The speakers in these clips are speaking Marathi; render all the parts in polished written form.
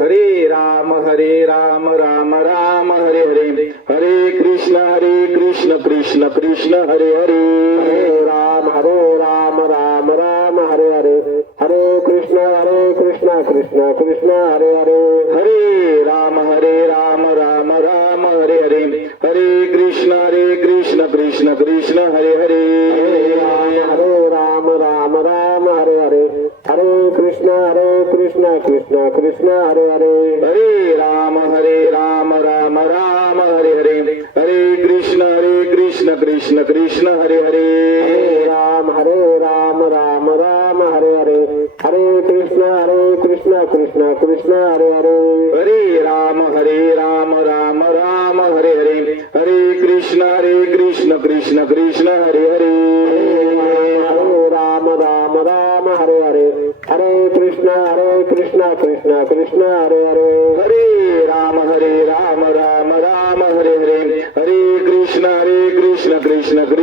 हरे राम राम राम हरे हरे, हरे कृष्ण कृष्ण कृष्ण हरे हरे, हरे राम राम राम हरे हरे, हरे कृष्ण कृष्ण कृष्ण हरे हरे, हरे राम राम राम हरे हरे, हरे कृष्ण कृष्ण कृष्ण हरे हरे, हरे राम राम हरे हरे, हरे कृष्ण कृष्ण कृष्ण हरे हरे, हरे राम राम राम हरे हरे, हरे कृष्ण कृष्ण कृष्ण हरे हरे, हरे राम राम हरे हरे, हरे कृष्ण कृष्ण कृष्ण हरे हरे, हरे राम राम राम हरे हरे, हरे कृष्ण कृष्ण कृष्ण हरे हरे, हरे राम राम हरे हरे, हरे कृष्ण कृष्ण कृष्ण हरे हरे, हरे राम राम राम हरे हरे, हरे कृष्ण कृष्ण कृष्ण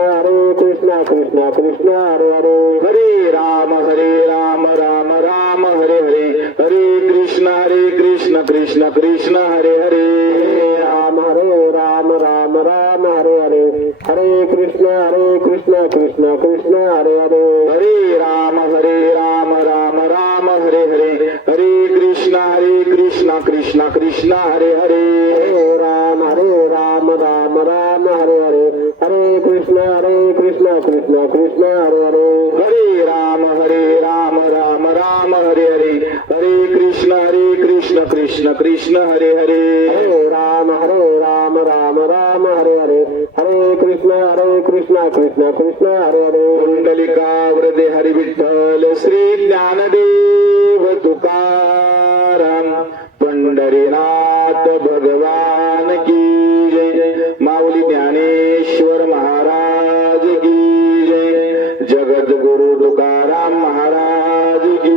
हरे हरे, हरे राम राम हरे हरे, हरे कृष्ण कृष्ण कृष्ण हरे हरे, हरे राम राम राम हरे हरे, हरे कृष्ण कृष्ण कृष्ण हरे हरे, राम राम हरे हरे, हरे कृष्ण कृष्ण कृष्ण हरे हरे, हरे राम राम राम हरे हरे, हरे कृष्ण कृष्ण कृष्ण हरे हरे, राम राम हरे हरे, हरे कृष्ण कृष्ण कृष्ण हरे हरे, हरे राम राम राम हरे हरे, हरे कृष्ण कृष्ण कृष्ण हरे हरे, हरे राम राम हरे हरे, हरे कृष्ण कृष्ण कृष्ण हरे हरे, कुंडलिकावृदे हरि विठ्ठल श्री ज्ञानदेव तुकाराम पंढरीनाथ भगवान की जय, माऊली ज्ञानेश्वर महाराज की जय, जगद्गुरु तुकाराम महाराज की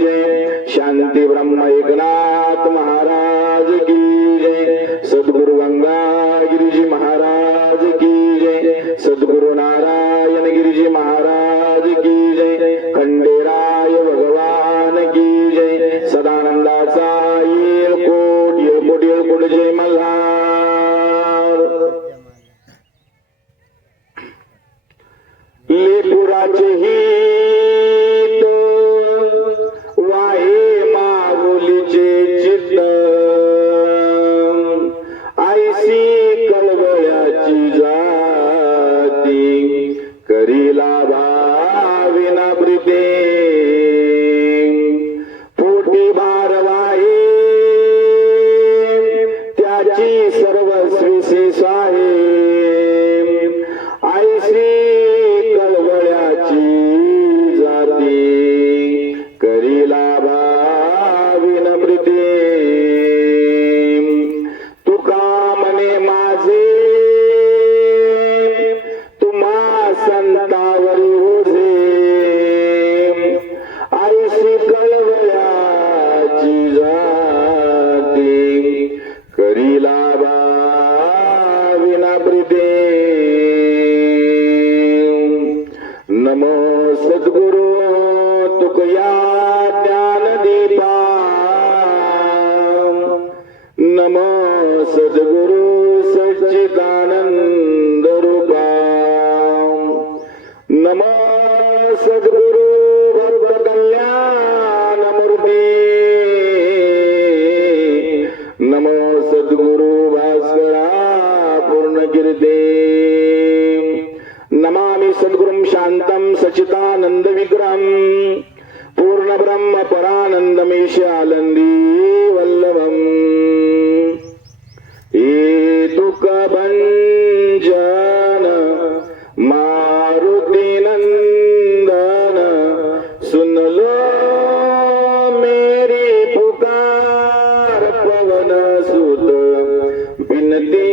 जय, शांती ब्रह्म एकनाथ महाराज की जय, सद्गुरु गंगा गिरिजी महाराज की जय, सद्गुरु नारायण गिरिजी महाराज की जय, खंडेराय भगवान की जय, सदानंदाचा येळकोट जय मल्हार. लेपुराचे हित वाहे माऊलीचे चित्त, आईसी कळवळ्याची जाती करीला भाविना प्रीते, पोटी भारवाहे त्याची सर्वस्वी स्वाहे, आई श्री कळवळ्याची जाती करीला भाविन प्रीते, तुका मने माझे तुम्हा संतावरी ओझे, आई श्री कळवळ्याची जाती करीला भाविना प्रीते, नमो सद्गुरु तुकया ज्ञानदीपा, नमो सद्गुरु सच्चिदानंद रूपा, नमो सद्गुरु भक्त कल्याण मूर्ती, नमो सद्गुरु भास्करा पूर्ण कीर्ते, नमामि सद्गुरुं शांतं सच्चिदानंद विग्रहं, पूर्ण ब्रह्म परानंदमेश आनंदी वल्लभम, तुक भंजन मारुती नंदन, सुन लो मेरी पुकार पवन सुत, बिनती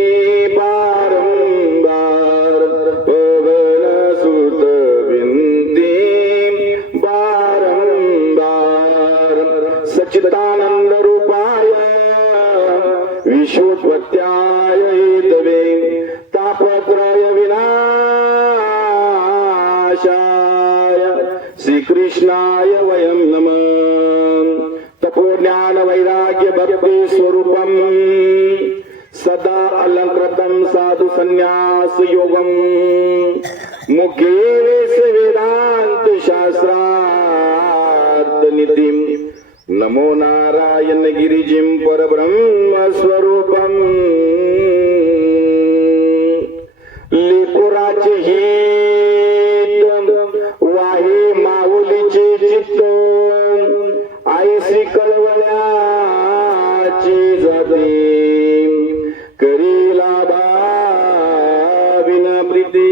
बारंबार पवन सुत, बिनती बारंबार, सच्चिदानंद रूपाय विश्वोत्पत्त्याय हेतवे, तापत्रय विनाशाय श्रीकृष्णाय वयं नमः तपोज्ञान वैराग्य भक्ति स्वरूपम सदा अलंकृतं साधु संन्यास योगम मुखे वेदांत शास्त्रार्थ निधिम नमो नारायण गिरिजिं परब्रह्म स्वरूपम लेपुराचे हित वाहे माऊलीचे चित्त आईसी कळवळ्याची जाती करीला भाविन प्रीती.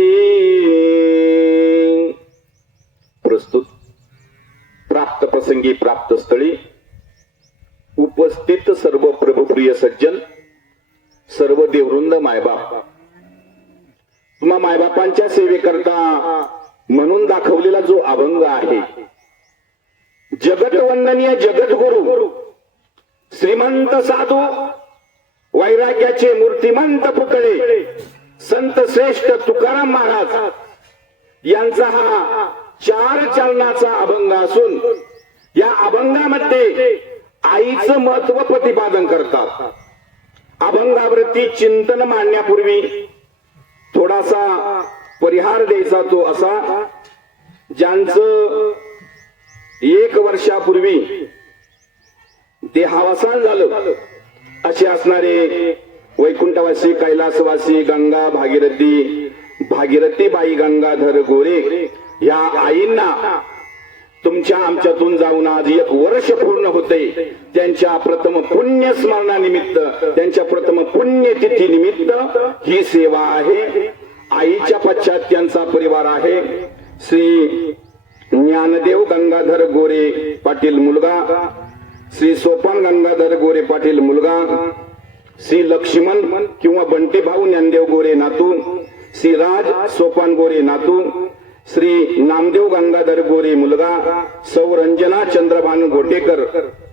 प्रस्तुत प्राप्त प्रसंगी प्राप्त स्थळी उपस्थित सर्व प्रभुप्रिय सज्जन, सर्व देववृंद, मायबाप, तुम्हा मायबापांच्या सेवेकरता म्हणून दाखवलेला जो अभंग आहे, जगतवंदनीय जगद्गुरु श्रीमंत साधू वैराग्याचे मूर्तिमंत पुतळे संत श्रेष्ठ तुकाराम महाराज यांचा हा 4 चरणाचा अभंग असून या अभंगामध्ये आईचं महत्व प्रतिपादन करतात. अभंगावरती चिंतन मांडण्यापूर्वी थोडासा परिहार द्यायचा तो असा, ज्यांचं 1 वर्षापूर्वी देहावसान झालं असे असणारे वैकुंठवासी, कैलासवासी, गंगा भागीरथी बाई गंगाधर गोरे या आईंना तुमच्या आमच्यातून जाऊन आज 1 वर्ष पूर्ण होते. त्यांच्या प्रथम पुण्य स्मरणानिमित्त, त्यांच्या प्रथम पुण्यतिथी निमित्त ही सेवा आहे. आईच्या पश्चात त्यांचा परिवार आहे. श्री ज्ञानदेव गंगाधर गोरे पाटील मुलगा, श्री सोपान गंगाधर गोरे पाटील मुलगा, श्री लक्ष्मण किंवा बंटी भाऊ ज्ञानदेव गोरे नातू, श्री राज सोपान गोरे नातू, श्री नामदेव गंगाधर गोरे मुलगा, सौ रंजना चंद्रभान गोटेकर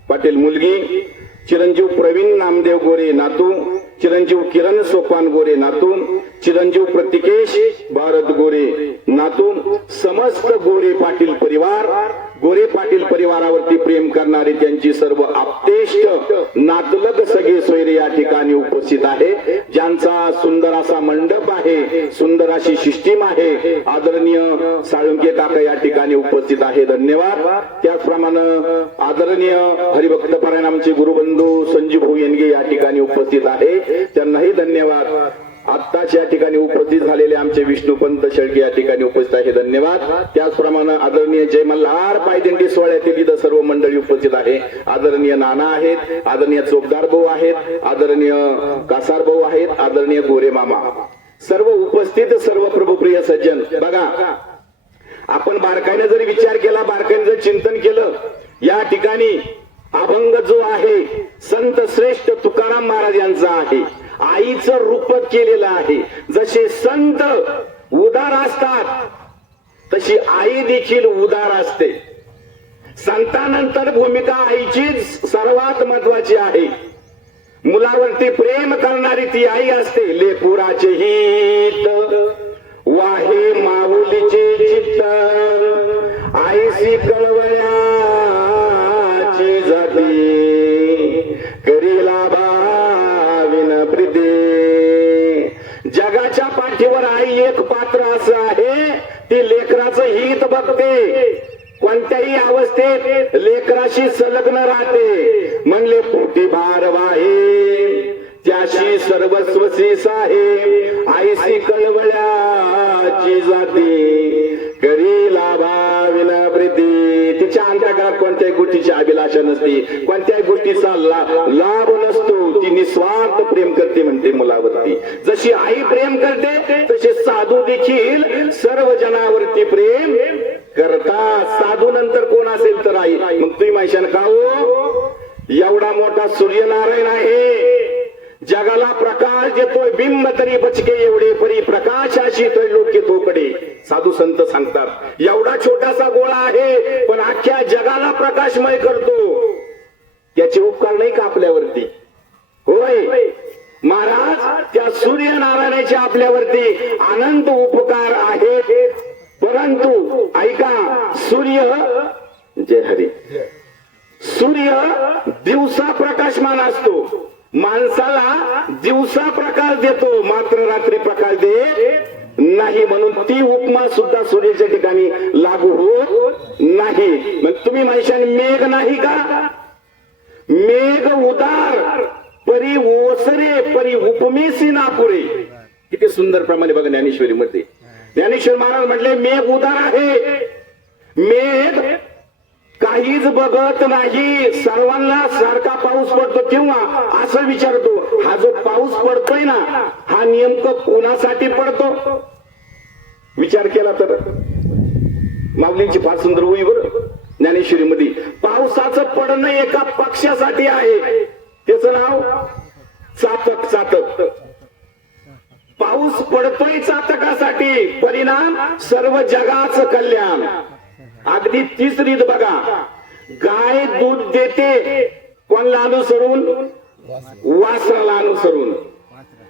पाटील मुलगी, चिरंजीव प्रवीण नामदेव गोरे नातू, चिरंजीव किरण सोपान गोरे नातू, चिरंजीव प्रतिकेश भारत गोरे नातू, समस्त गोरे पाटील परिवार, गोरे पाटील परिवारावरती प्रेम करणारे त्यांची सर्व आप्तेष्ट नातलग सगळे सोयरे या ठिकाणी उपस्थित आहे. ज्यांचा सुंदर असा मंडप आहे, सुंदर अशी सिस्टीम आहे. आदरणीय साळुंके काका या ठिकाणी उपस्थित आहे, धन्यवाद. त्याचप्रमाणे आदरणीय हरिभक्त परायण आमचे गुरुबंधू संजीव भाऊ येनगे या ठिकाणी उपस्थित आहे, त्यांनाही धन्यवाद. आत्ताच या ठिकाणी उपस्थित झालेले आमचे विष्णुपंत शेळके या ठिकाणी उपस्थित आहे, धन्यवाद. त्याचप्रमाणे आदरणीय जय मल्हार पायदिंडी सोहळ्यातील इथं सर्व मंडळी उपस्थित आहे. आदरणीय नाना आहेत, आदरणीय चोपदार भाऊ आहेत, आदरणीय कासार भाऊ आहेत, आदरणीय गोरे मामा, सर्व उपस्थित सर्व प्रभुप्रिय सज्जन. बघा, आपण बारकाईने जरी विचार केला, बारकाईने जर चिंतन केलं, या ठिकाणी अभंग जो आहे संत श्रेष्ठ तुकाराम महाराज यांचा आहे. आईचं रूपक केलेलं आहे. जसे संत उदार असतात तशी आई देखील उदार असते. संतानंतर भूमिका आईचीच सर्वात महत्वाची आहे. मुलावरती प्रेम करणारी ती आई असते. लेपुराचे हित वाहे माऊलीचे चित्त आईसी कळवळ्याची जाती करीला भाविन प्रीती. जगाच्या पाठीवर आई एक पात्र असं आहे, ती लेकराचं हित बघते. कोणत्याही अवस्थेत लेकराशी संलग्न राहते. म्हणले पोटी भार वाहे त्याशी सर्वस्वसी साहे आईसी कळवळ्याची जाती करीला भाविन प्रीती. तिच्या अंतःकरणात कोणत्याही गोष्टीची अभिलाषा नसते, कोणत्याही गोष्टीचा लाभ नसतो. ती निस्वार्थ प्रेम करते म्हणते मुलावरती. जशी आई प्रेम करते तसे साधू देखील सर्व जनावरती प्रेम करतात. साधू नंतर कोण असेल तर आई. मग तुम्ही माहिती का हो, एवढा मोठा सूर्यनारायण आहे, जगाला प्रकाश देतोय. बिंब तरी बचके एवढे परी प्रकाशाशी लोके थोकडे. साधू संत सांगतात एवढा छोटासा गोळा आहे पण अख्ख्या जगाला प्रकाशमय करतो. त्याचे उपकार नाही का आपल्यावरती? होय महाराज, त्या सूर्यनारायणाचे आपल्यावरती अनंत उपकार आहेत. परंतु ऐका, सूर्य सूर्य जय हरी सूर्य दिवसा प्रकाशमान असतो, माणसाला दिवसा प्रकाश देतो, मात्र रात्री प्रकाश देत नाही. म्हणून ती उपमा सुद्धा सूर्याच्या ठिकाणी लागू होत नाही. मग तुम्ही म्हणशाल मेघ नाही का? मेघ उदार परी ओसरे परी उपमेसी नापुरे. किती सुंदर प्रमाणे बघा ज्ञानेश्वरी मध्ये ज्ञानेश्वर महाराज म्हटले मेघ उदार आहे. मेघ काहीच बघत नाही, सर्वांना सारखा पाऊस पडतो तेव्हा असं विचारतो, हा जो पाऊस पडतोय ना हा नेमकं कोणासाठी पडतो? विचार केला तर माऊलींची फार सुंदर ओवी बरं ज्ञानेश्वरी मध्ये. पावसाचं पडणं एका पक्षासाठी आहे, त्याचं नाव चातक. चातक पाऊस पडतोय चातकासाठी, परिणाम सर्व जगाचं कल्याण. अगदी तीच रीत बघा, गाय दूध देते कोणाला अनुसरून? वासराला अनुसरून.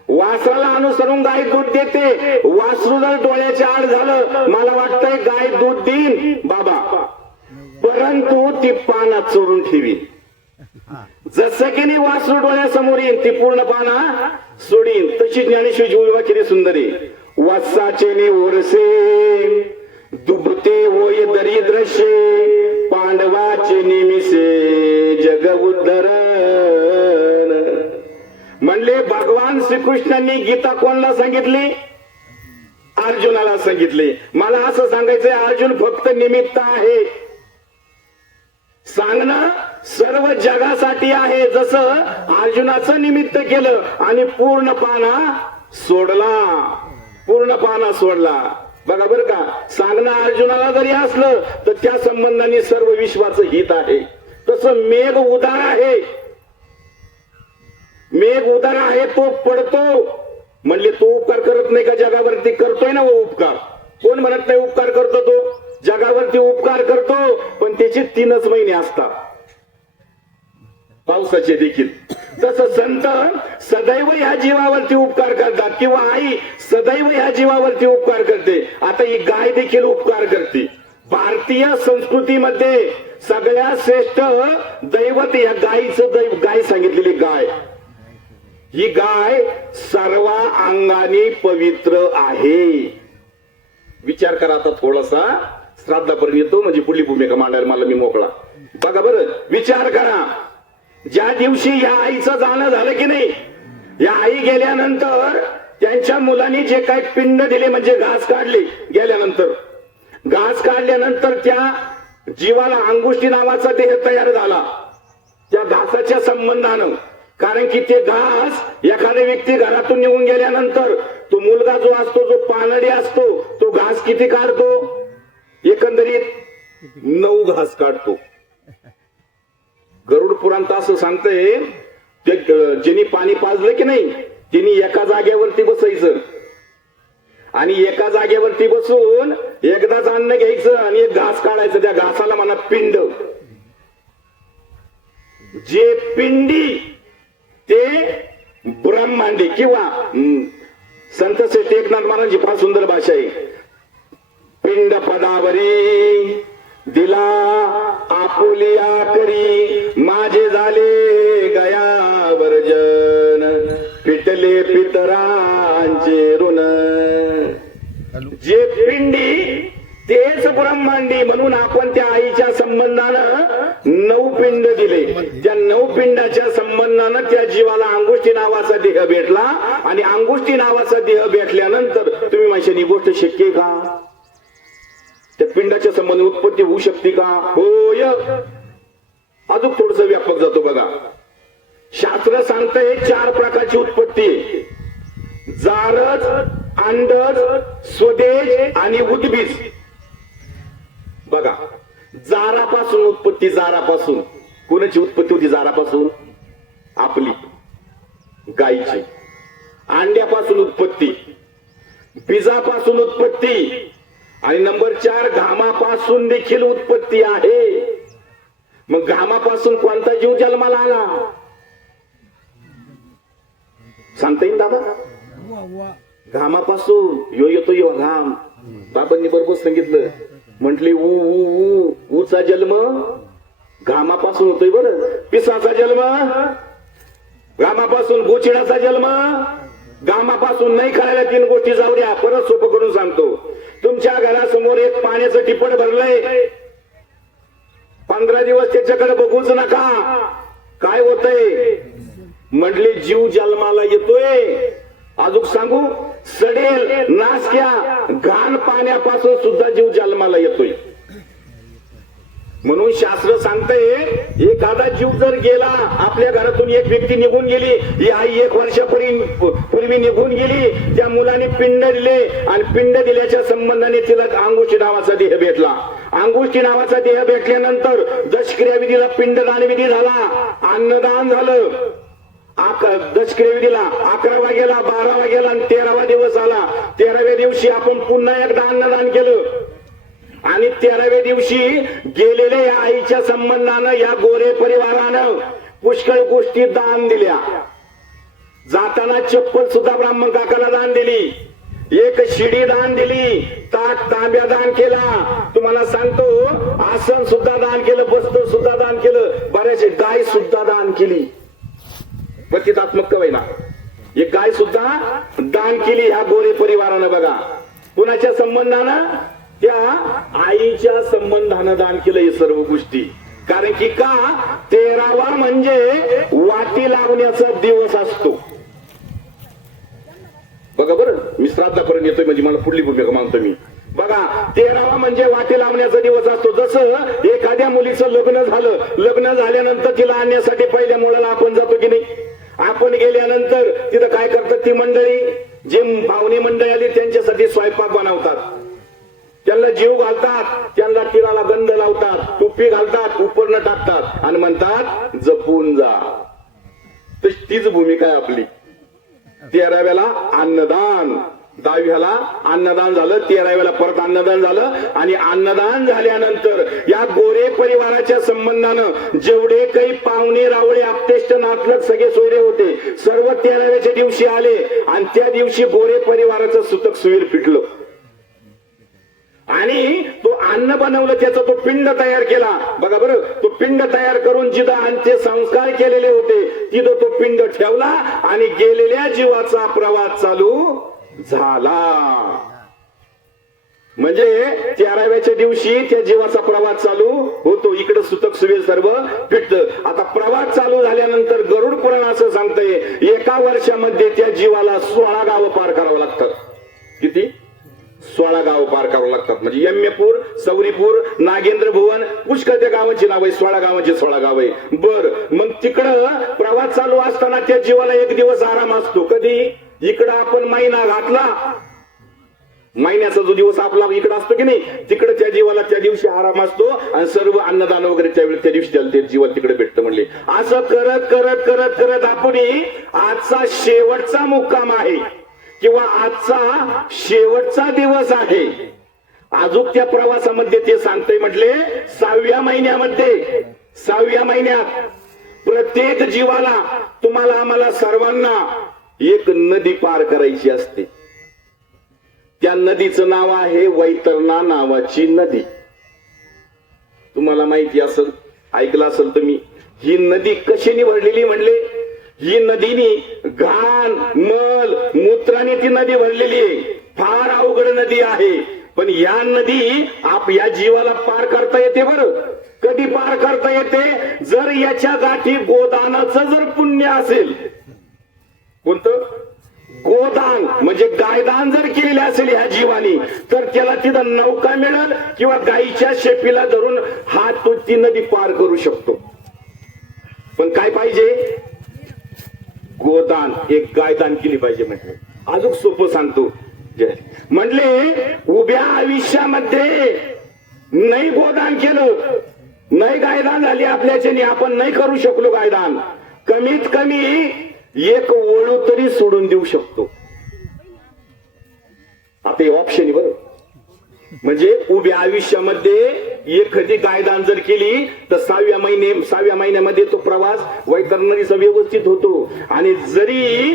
वासराला अनुसरून गाय दूध देते. वासरू जर डोळ्याच्या आड झालं, मला वाटतंय गाय दूध देईन बाबा, परंतु ती पानात चोरून ठेवी. जसं की नाही वासरू डोळ्यासमोर येईल ती पूर्ण पाना सोडीन. तशी ज्ञानेश्वरी विवाह किती सुंदर आहे. वत्साचे ने ओरसे दुभते होय दरिद्रशे, पांडवाचे निमिसे जग उद्धरण. म्हणले भगवान श्रीकृष्णांनी गीता कोणाला सांगितली? अर्जुनाला सांगितले. मला असं सांगायचंय, अर्जुन फक्त निमित्त आहे, सांगणं सर्व जगासाठी आहे. जसं अर्जुनाचं निमित्त केलं आणि पूर्ण पाना सोडला, पूर्ण पाना सोडला. बघा बरं का, सांगणं अर्जुनाला जरी असलं तर त्या संबंधाने सर्व विश्वाचं हित आहे. तसं मेघ उदार आहे, मेघ उदार आहे, तो पडतो. म्हणले तो उपकार करत नाही का जगावरती? करतोय ना वो उपकार. कोण म्हणत नाही उपकार करतो? तो जगावरती उपकार करतो, पण त्याचे 3च महिने असतात पावसाचे देखील. तसं संत सदैव ह्या जीवावरती उपकार करतात, किंवा आई सदैव ह्या जीवावरती उपकार करते. आता ही गाय देखील उपकार करते. भारतीय संस्कृतीमध्ये सगळ्यात श्रेष्ठ दैवत या गायीचं गाय सांगितलेली गाय. ही गाय सर्व अंगाने पवित्र आहे. विचार करा आता थोडासा, श्राद्धापर्यंत येतो म्हणजे पुढली भूमिका मांडायला मला मी मोकळा. बघा बरं, विचार करा, ज्या दिवशी या आईचं जाणं झालं की नाही, या आई गेल्यानंतर त्यांच्या मुलांनी जे काही पिंड दिले म्हणजे घास काढले, गेल्यानंतर घास काढल्यानंतर त्या जीवाला अंगुष्ठी नावाचा देह तयार झाला त्या घासाच्या संबंधानं. कारण की ते घास एखाद्या व्यक्ती घरातून निघून गेल्यानंतर तो मुलगा जो असतो, जो पानडी असतो, तो घास किती काढतो? एकंदरीत 9 घास काढतो. गरुड पुराण असं सांगतंय, ते ज्यांनी पाणी पाजलं की नाही त्यांनी एका जागेवरती बसायचं आणि एका जागेवरती बसून एकदाच अन्न घ्यायचं आणि एक घास काढायचं. त्या घासाला म्हणा पिंड. जे पिंडी ते ब्रह्मांडी, किंवा संत श्रेष्ठ एकनाथ महाराज फार सुंदर भाषा आहे. पिंड पदावरी दिला आपुलिया करी, माझे झाले गयावर जन, पिटले पितरांचे ऋण. जे पिंडी तेच ब्रह्मांडी. म्हणून आपण त्या आईच्या संबंधानं 9 पिंड दिले. त्या 9 पिंडाच्या संबंधानं त्या जीवाला अंगुष्ठी नावाचा देह भेटला. आणि अंगुष्ठी नावाचा देह भेटल्यानंतर तुम्ही म्हणशाल ही गोष्ट शक्य आहे का? त्या पिंडाच्या संबंध उत्पत्ती होऊ शकते का? होय. अजून थोडस व्यापक जातो बघा. शास्त्र सांगतंय 4 प्रकारची उत्पत्ती: जारज, अंडज, स्वदेश आणि उद्भिज. बघा, जारापासून उत्पत्ती. जारापासून कोणाची उत्पत्ती होती? जारापासून आपली, गायीची. अंड्यापासून उत्पत्ती, बीजापासून उत्पत्ती, आणि नंबर 4 घामापासून देखील उत्पत्ती आहे. मग घामापासून कोणता जीव जन्माला आला सांगता येईल दादा? घामापासून यो येतो यो घाम. बाबांनी बरोबर सांगितलं. म्हटले ऊ ऊ ऊ गुचा जन्म घामापासून होतोय बरं. पिसाचा जन्म घामापासून, गोचिडाचा जन्म घामापासून. नाही कळायला तीन गोष्टी जाऊ द्या, परत सोपं करून सांगतो. तुमच्या घरासमोर एक पाण्याचं टिपण भरलंय, 15 दिवस त्याच्याकडे बघूच नका. काय होतंय म्हटले, जीव जन्माला येतोय. अजून सांगू, सडेल नासक्या घाण पाण्यापासून सुद्धा जीव जन्माला येतोय. म्हणून शास्त्र सांगतंय, एखादा जीव जर गेला, आपल्या घरातून एक व्यक्ती निघून गेली, ही आई 1 वर्षापूर्वी निघून गेली, त्या मुलाने पिंड दिले आणि पिंड दिल्याच्या संबंधाने तिला अंगुष्ठी नावाचा देह भेटला. अंगुष्ठी नावाचा देह भेटल्यानंतर दशक्रिया विधीला पिंडदान विधी झाला, अन्नदान झालं. दशक्रिया विधीला 11वा गेला, 12वा गेला आणि 13वा दिवस आला. 13व्या दिवशी आपण पुन्हा एकदा अन्नदान केलं आणि 13व्या दिवशी गेलेल्या या आईच्या संबंधानं या गोरे परिवारानं पुष्कळ गोष्टी दान दिल्या. जाताना चप्पल सुद्धा ब्राह्मण काकाला दान दिली, एक शिडी दान दिली, ताट तांब्या दान केला. तुम्हाला सांगतो, आसन सुद्धा दान केलं, बस्तर सुद्धा दान केलं, बऱ्याच गाय सुद्धा दान केली. प्रतितात्मक कवय ना, एक गाय सुद्धा दान केली ह्या गोरे परिवारानं. बघा कुणाच्या संबंधानं, त्या आईच्या संबंधानं दान केलं हे सर्व गोष्टी. कारण की का, 13वा म्हणजे वाटी लावण्याचा दिवस असतो. बघा बरं, मी श्राद्धापर्यंत येतोय म्हणजे मला पुढली भूमिका मानतो मी. बघा 13वा म्हणजे वाटी लावण्याचा दिवस असतो. जसं एखाद्या मुलीचं लग्न झालं, लग्न झाल्यानंतर तिला आणण्यासाठी पहिल्या मुलाला आपण जातो की नाही. आपण गेल्यानंतर तिथं काय करतात ती मंडळी, जे पाहुणे मंडळी आली त्यांच्यासाठी स्वयंपाक बनवतात, त्यांना जीव घालतात, त्यांना तिळाला गंध लावतात, टोपी घालतात, उपरणं टाकतात आणि म्हणतात जपून जा. तर तीच भूमिका आहे आपली. 13व्याला अन्नदान, 10व्याला अन्नदान झालं, 13व्याला परत अन्नदान झालं. आणि अन्नदान झाल्यानंतर या गोरे परिवाराच्या संबंधानं जेवढे काही पाहुणे रावळे आपतेष्ट नातलग सगळे सोयरे होते, सर्व 13व्याच्या दिवशी आले आणि त्या दिवशी गोरे परिवाराचं सुतक सुवीर पिटलं आणि तो अन्न बनवलं, त्याचा तो पिंड तयार केला. बघा बरं, तो पिंड तयार करून जिथं अंत्य संस्कार केलेले होते तिथं तो पिंड ठेवला आणि गेलेल्या जीवाचा प्रवास चालू झाला. म्हणजे 13व्याच्या दिवशी त्या जीवाचा प्रवास चालू होतो. इकडे सुतक सुवेल सर्व पिटतं. आता प्रवास चालू झाल्यानंतर गरुड पुराण असं सांगतंय, 1 वर्षामध्ये त्या जीवाला 16 गावं पार करावं लागतं. किती? 16 गावं पार करावं लागतात. म्हणजे यम्यपूर, सौरीपूर, नागेंद्र भुवन, पुष्कळ त्या गावांची नाव आहे. 16 गावांची 16 गाव आहे. बर, मग तिकडं प्रवास चालू असताना त्या जीवाला 1 दिवस आराम असतो. कधी? इकडं आपण महिना घातला, महिन्याचा जो दिवस आपला इकडे असतो की नाही, तिकडे त्या जीवाला त्या दिवशी आराम असतो आणि सर्व अन्नदान वगैरे त्यावेळी त्या दिवशी त्याला ते जीवन तिकडे भेटतं. म्हणले असं करत करत करत करत आपण आजचा शेवटचा मुक्काम आहे किंवा आजचा शेवटचा दिवस आहे. अजून त्या प्रवासामध्ये ते सांगतोय, म्हटले 6व्या महिन्यामध्ये, 6व्या महिन्यात प्रत्येक जीवाला, तुम्हाला आम्हाला सर्वांना एक नदी पार करायची असते. त्या नदीचं नाव आहे वैतरणा नावाची नदी. तुम्हाला माहिती असेल, ऐकलं असेल तुम्ही. ही नदी कशाने भरलेली म्हणले? ही नदीनी घाण, मल, मूत्राने ती नदी भरलेली आहे. फार अवघड नदी आहे. पण या नदी या जीवाला पार करता येते. बरं, कधी पार करता येते? जर याच्या गाठी गोदानाचं जर पुण्य असेल. कोणतं? गोदान म्हणजे गायदान जर केलेले असेल ह्या जीवानी, तर त्याला तिथं नौका मिळेल किंवा गायीच्या शेपीला धरून हात तो ती नदी पार करू शकतो. पण काय पाहिजे? गोदान, एक गायदान केली पाहिजे. म्हटलं अजून सोपं सांगतो. म्हटले उभ्या आयुष्यामध्ये नाही गोदान केलं, नाही गायदान झाली आपल्याच्याने, आपण नाही करू शकलो गायदान, कमीत कमी 1 वळू तरी सोडून देऊ शकतो. आता हे ऑप्शन आहे. बरं, म्हणजे उभ्या आयुष्यामध्ये एखादी गायदान जर केली तर 6व्या महिन्यामध्ये तो प्रवास वैतरणीचा व्यवस्थित होतो. आणि जरी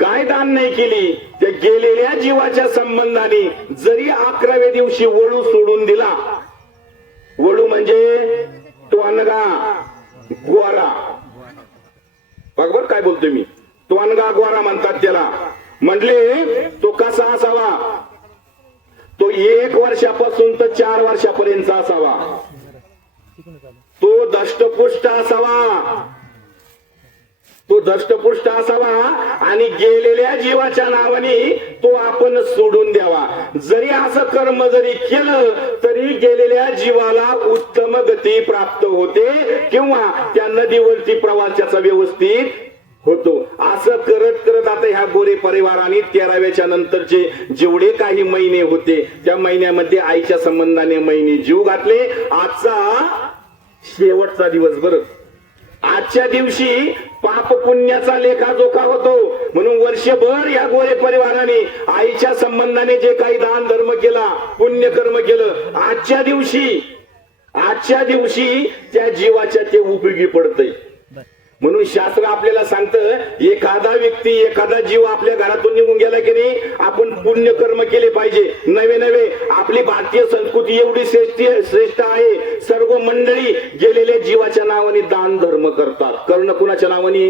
गायदान नाही केली, त्या गेलेल्या जीवाच्या संबंधाने जरी 11व्या दिवशी वळू सोडून दिला, वळू म्हणजे म्हणजे टोनगा गोरा. बरोबर काय बोलतोय मी? टोनगा गोरा म्हणतात त्याला. म्हटले तो कसा असावा? तो 1 वर्षापासून तर 4 वर्षापर्यंतचा असावा. तो दष्टपुष्ट असावा. तो दष्टपुष्ट असावा आणि गेलेल्या जीवाच्या नावाने तो आपण सोडून द्यावा. जरी असं कर्म जरी केलं तरी गेलेल्या जीवाला उत्तम गती प्राप्त होते किंवा त्या नदीवरती प्रवास त्याचा व्यवस्थित होतो. असं करत करत आता ह्या गोरे परिवाराने 13व्याच्या नंतरचे जेवढे काही महिने होते त्या महिन्यामध्ये आईच्या संबंधाने महिने जीव घातले. आजचा शेवटचा दिवस. बरं, आजच्या दिवशी पाप पुण्याचा लेखाजोखा होतो. म्हणून वर्षभर या गोरे परिवाराने आईच्या संबंधाने जे काही दान धर्म केला, पुण्यकर्म केलं, आजच्या दिवशी त्या जीवाच्या ते उपयोगी पडतंय. म्हणून शास्त्र आपल्याला सांगतं, एखादा व्यक्ती एखादा जीव आपल्या घरातून निघून गेला की नाही, आपण पुण्यकर्म केले पाहिजे. नवे आपली भारतीय संस्कृती एवढी श्रेष्ठ आहे. सर्व मंडळी गेलेल्या जीवाच्या नावाने दान धर्म करतात. कर्ण कुणाच्या नावाने?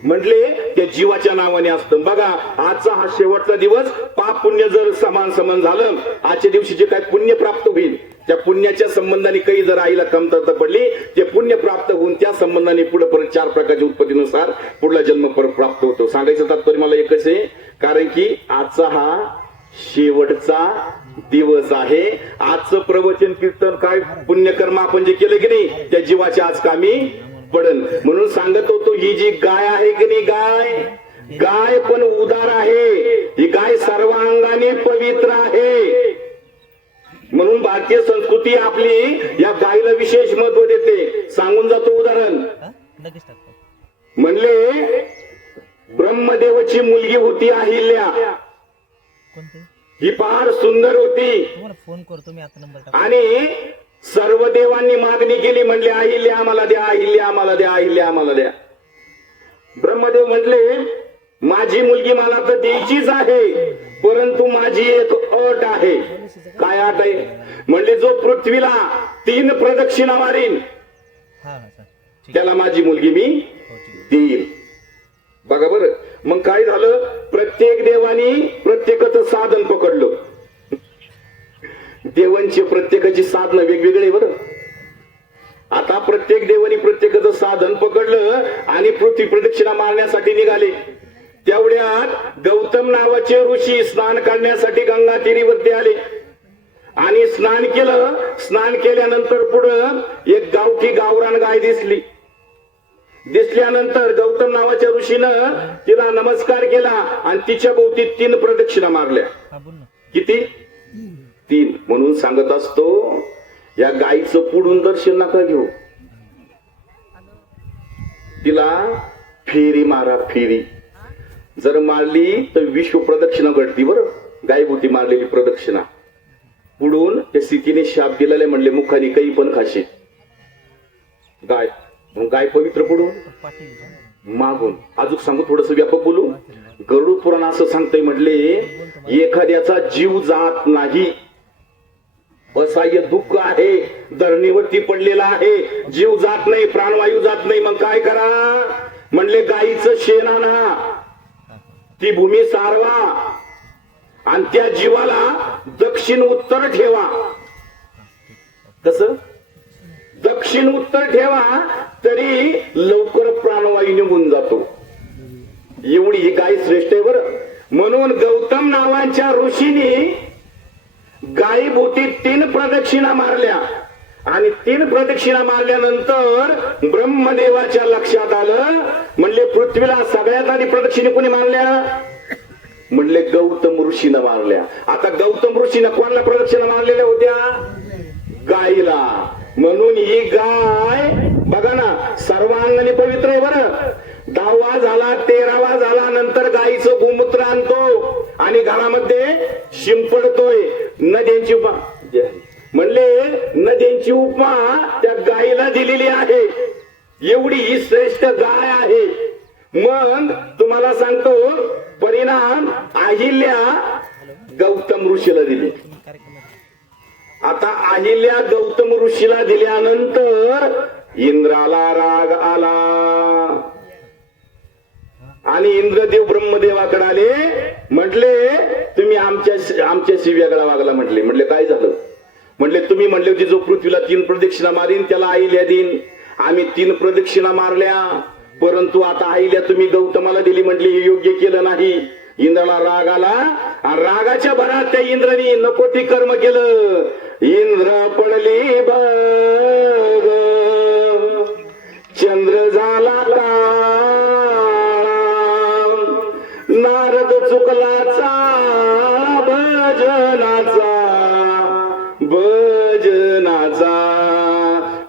म्हटले त्या जीवाच्या नावाने असतं. बघा, आजचा हा शेवटचा दिवस. पाप पुण्य जर समान झालं, आजच्या दिवशी जे काय पुण्य प्राप्त होईल त्या पुण्याच्या संबंधाने काही जर आईला कमतरता पडली, ते पुण्य प्राप्त होऊन त्या संबंधाने पुढे परत 4 प्रकारच्या उत्पत्तीनुसार पुढला जन्म परत प्राप्त होतो. सांगायचं तात्पर्य मला एकच आहे, कारण की आजचा हा शेवटचा दिवस आहे. आजचं प्रवचन कीर्तन काय पुण्यकर्म आपण जे केलं की नाही त्या जीवाच्या आज कामी पडन. म्हणून सांगत होतो, ही जी गाय आहे की नाही, गाय पण उदार आहे. ही गाय सर्वांगाने पवित्र आहे. म्हणून भारतीय संस्कृती आपली या गायीला विशेष महत्व देते. सांगून जातो उदाहरण. म्हणले ब्रह्मदेवाची मुलगी होती अहिल्या. ही फार सुंदर होती. फोन करतो मी आता नंबर. आणि सर्व देवांनी मागणी केली. म्हणले अहिल्या आम्हाला द्या, अहिल्या आम्हाला द्या, अहिल्या आम्हाला द्या. ब्रह्मदेव म्हटले, माझी मुलगी मला तर द्यायचीच आहे, परंतु माझी एक अट आहे. काय अट आहे? म्हणले जो पृथ्वीला 3 प्रदक्षिणा मारीन त्याला माझी मुलगी मी देईल. बघा बरं, मग काय झालं? प्रत्येक देवानी प्रत्येकाचं साधन पकडलं. देवांचे प्रत्येकाची साधनं वेगवेगळे. बरं, आता प्रत्येक देवानी प्रत्येकाचं साधन पकडलं आणि पृथ्वी प्रदक्षिणा मारण्यासाठी निघाले. तेवढ्यात गौतम नावाचे ऋषी स्नान करण्यासाठी गंगा तीरीवरती आले आणि स्नान केलं. स्नान केल्यानंतर पुढं एक गावठी गावरान गाय दिसल्यानंतर गौतम नावाच्या ऋषीनं तिला नमस्कार केला आणि तिच्या भोवती 3 प्रदक्षिणा मारल्या. किती? 3. म्हणून सांगत असतो, या गायीचं पुढून दर्शन नका घेऊ, तिला फेरी मारा. फेरी जर मारली तर विश्व प्रदक्षिणा घडती. बरं, गायभोवती मारलेली प्रदक्षिणा. पुढून त्या स्थितीने शाप दिलेले. म्हणले मुखाने काही पण खाशी गाय. गाय पवित्र. पुढून मागून अजून सांगू, थोडस व्यापक बोलू. गरुड पुराण असं सांगतंय, म्हटले एखाद्याचा जीव जात नाही, असहाय्य दुःख आहे, धरणीवरती पडलेला आहे, जीव जात नाही, प्राणवायू जात नाही. मग काय करा? म्हणले गायीचं शेण आणा, ती भूमी सारवा आणि त्या जीवाला दक्षिण उत्तर ठेवा. कसं? दक्षिण उत्तर ठेवा, तरी लवकर प्राणवायू निघून जातो. एवढी ही गाय श्रेष्ठ आहे. बरं, म्हणून गौतम नावाच्या ऋषीने गायीभोवती 3 प्रदक्षिणा मारल्या आणि 3 प्रदक्षिणा मारल्यानंतर ब्रह्मदेवाच्या लक्षात आलं. म्हणले पृथ्वीला सगळ्यात आधी प्रदक्षिणा कोणी मारल्या? म्हणले गौतम ऋषीनं मारल्या. आता गौतम ऋषीनं कोणाला प्रदक्षिणा मारलेल्या होत्या? गायीला. म्हणून ही गाय बघा ना, सर्वांगाने पवित्र आहे. बरं, 10वा झाला, 13वा झाला, नंतर गायीचं गोमूत्र आणतो आणि घरामध्ये शिंपडतोय. नद्यांची उपमा म्हणले, नद्यांची उपमा त्या गायीला दिलेली आहे. एवढी ही श्रेष्ठ गाय आहे. मग तुम्हाला सांगतो, परिणाम अहिल्या गौतम ऋषीला दिली. आता अहिल्या गौतम ऋषीला दिल्यानंतर इंद्राला राग आला आणि इंद्रदेव ब्रह्मदेवाकडे आले. म्हटले तुम्ही आमच्याशी वेगळा वागला. म्हटले काय झालं? म्हटले तुम्ही म्हणले होते जो पृथ्वीला 3 प्रदक्षिणा मारीन त्याला अहिल्या देईन. आम्ही 3 प्रदक्षिणा मारल्या, परंतु आता अहिल्या तुम्ही गौतमाला दिली. म्हटली हे योग्य केलं नाही. इंद्राला राग आला आणि रागाच्या भरात त्या इंद्राने नको ते कर्म केलं. इंद्र पडली बघ, चंद्र झाला काळा, नारद चुकला चाळा भजनाचा.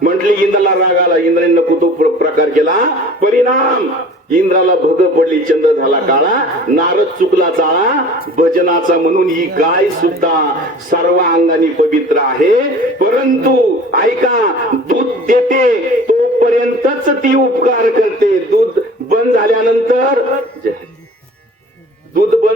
म्हटली इंद्राला राग आला. इंद्राने नको तो प्रकार केला. परिणाम इंद्राला भग पडली, चंद्र झाला काळा, नारद चुकला चाळा भजनाचा. म्हणून ही गाय सुद्धा सर्व अंगाने पवित्र आहे. परंतु ऐका, दूध देते तोपर्यंतच ती उपकार करते. दूध बंद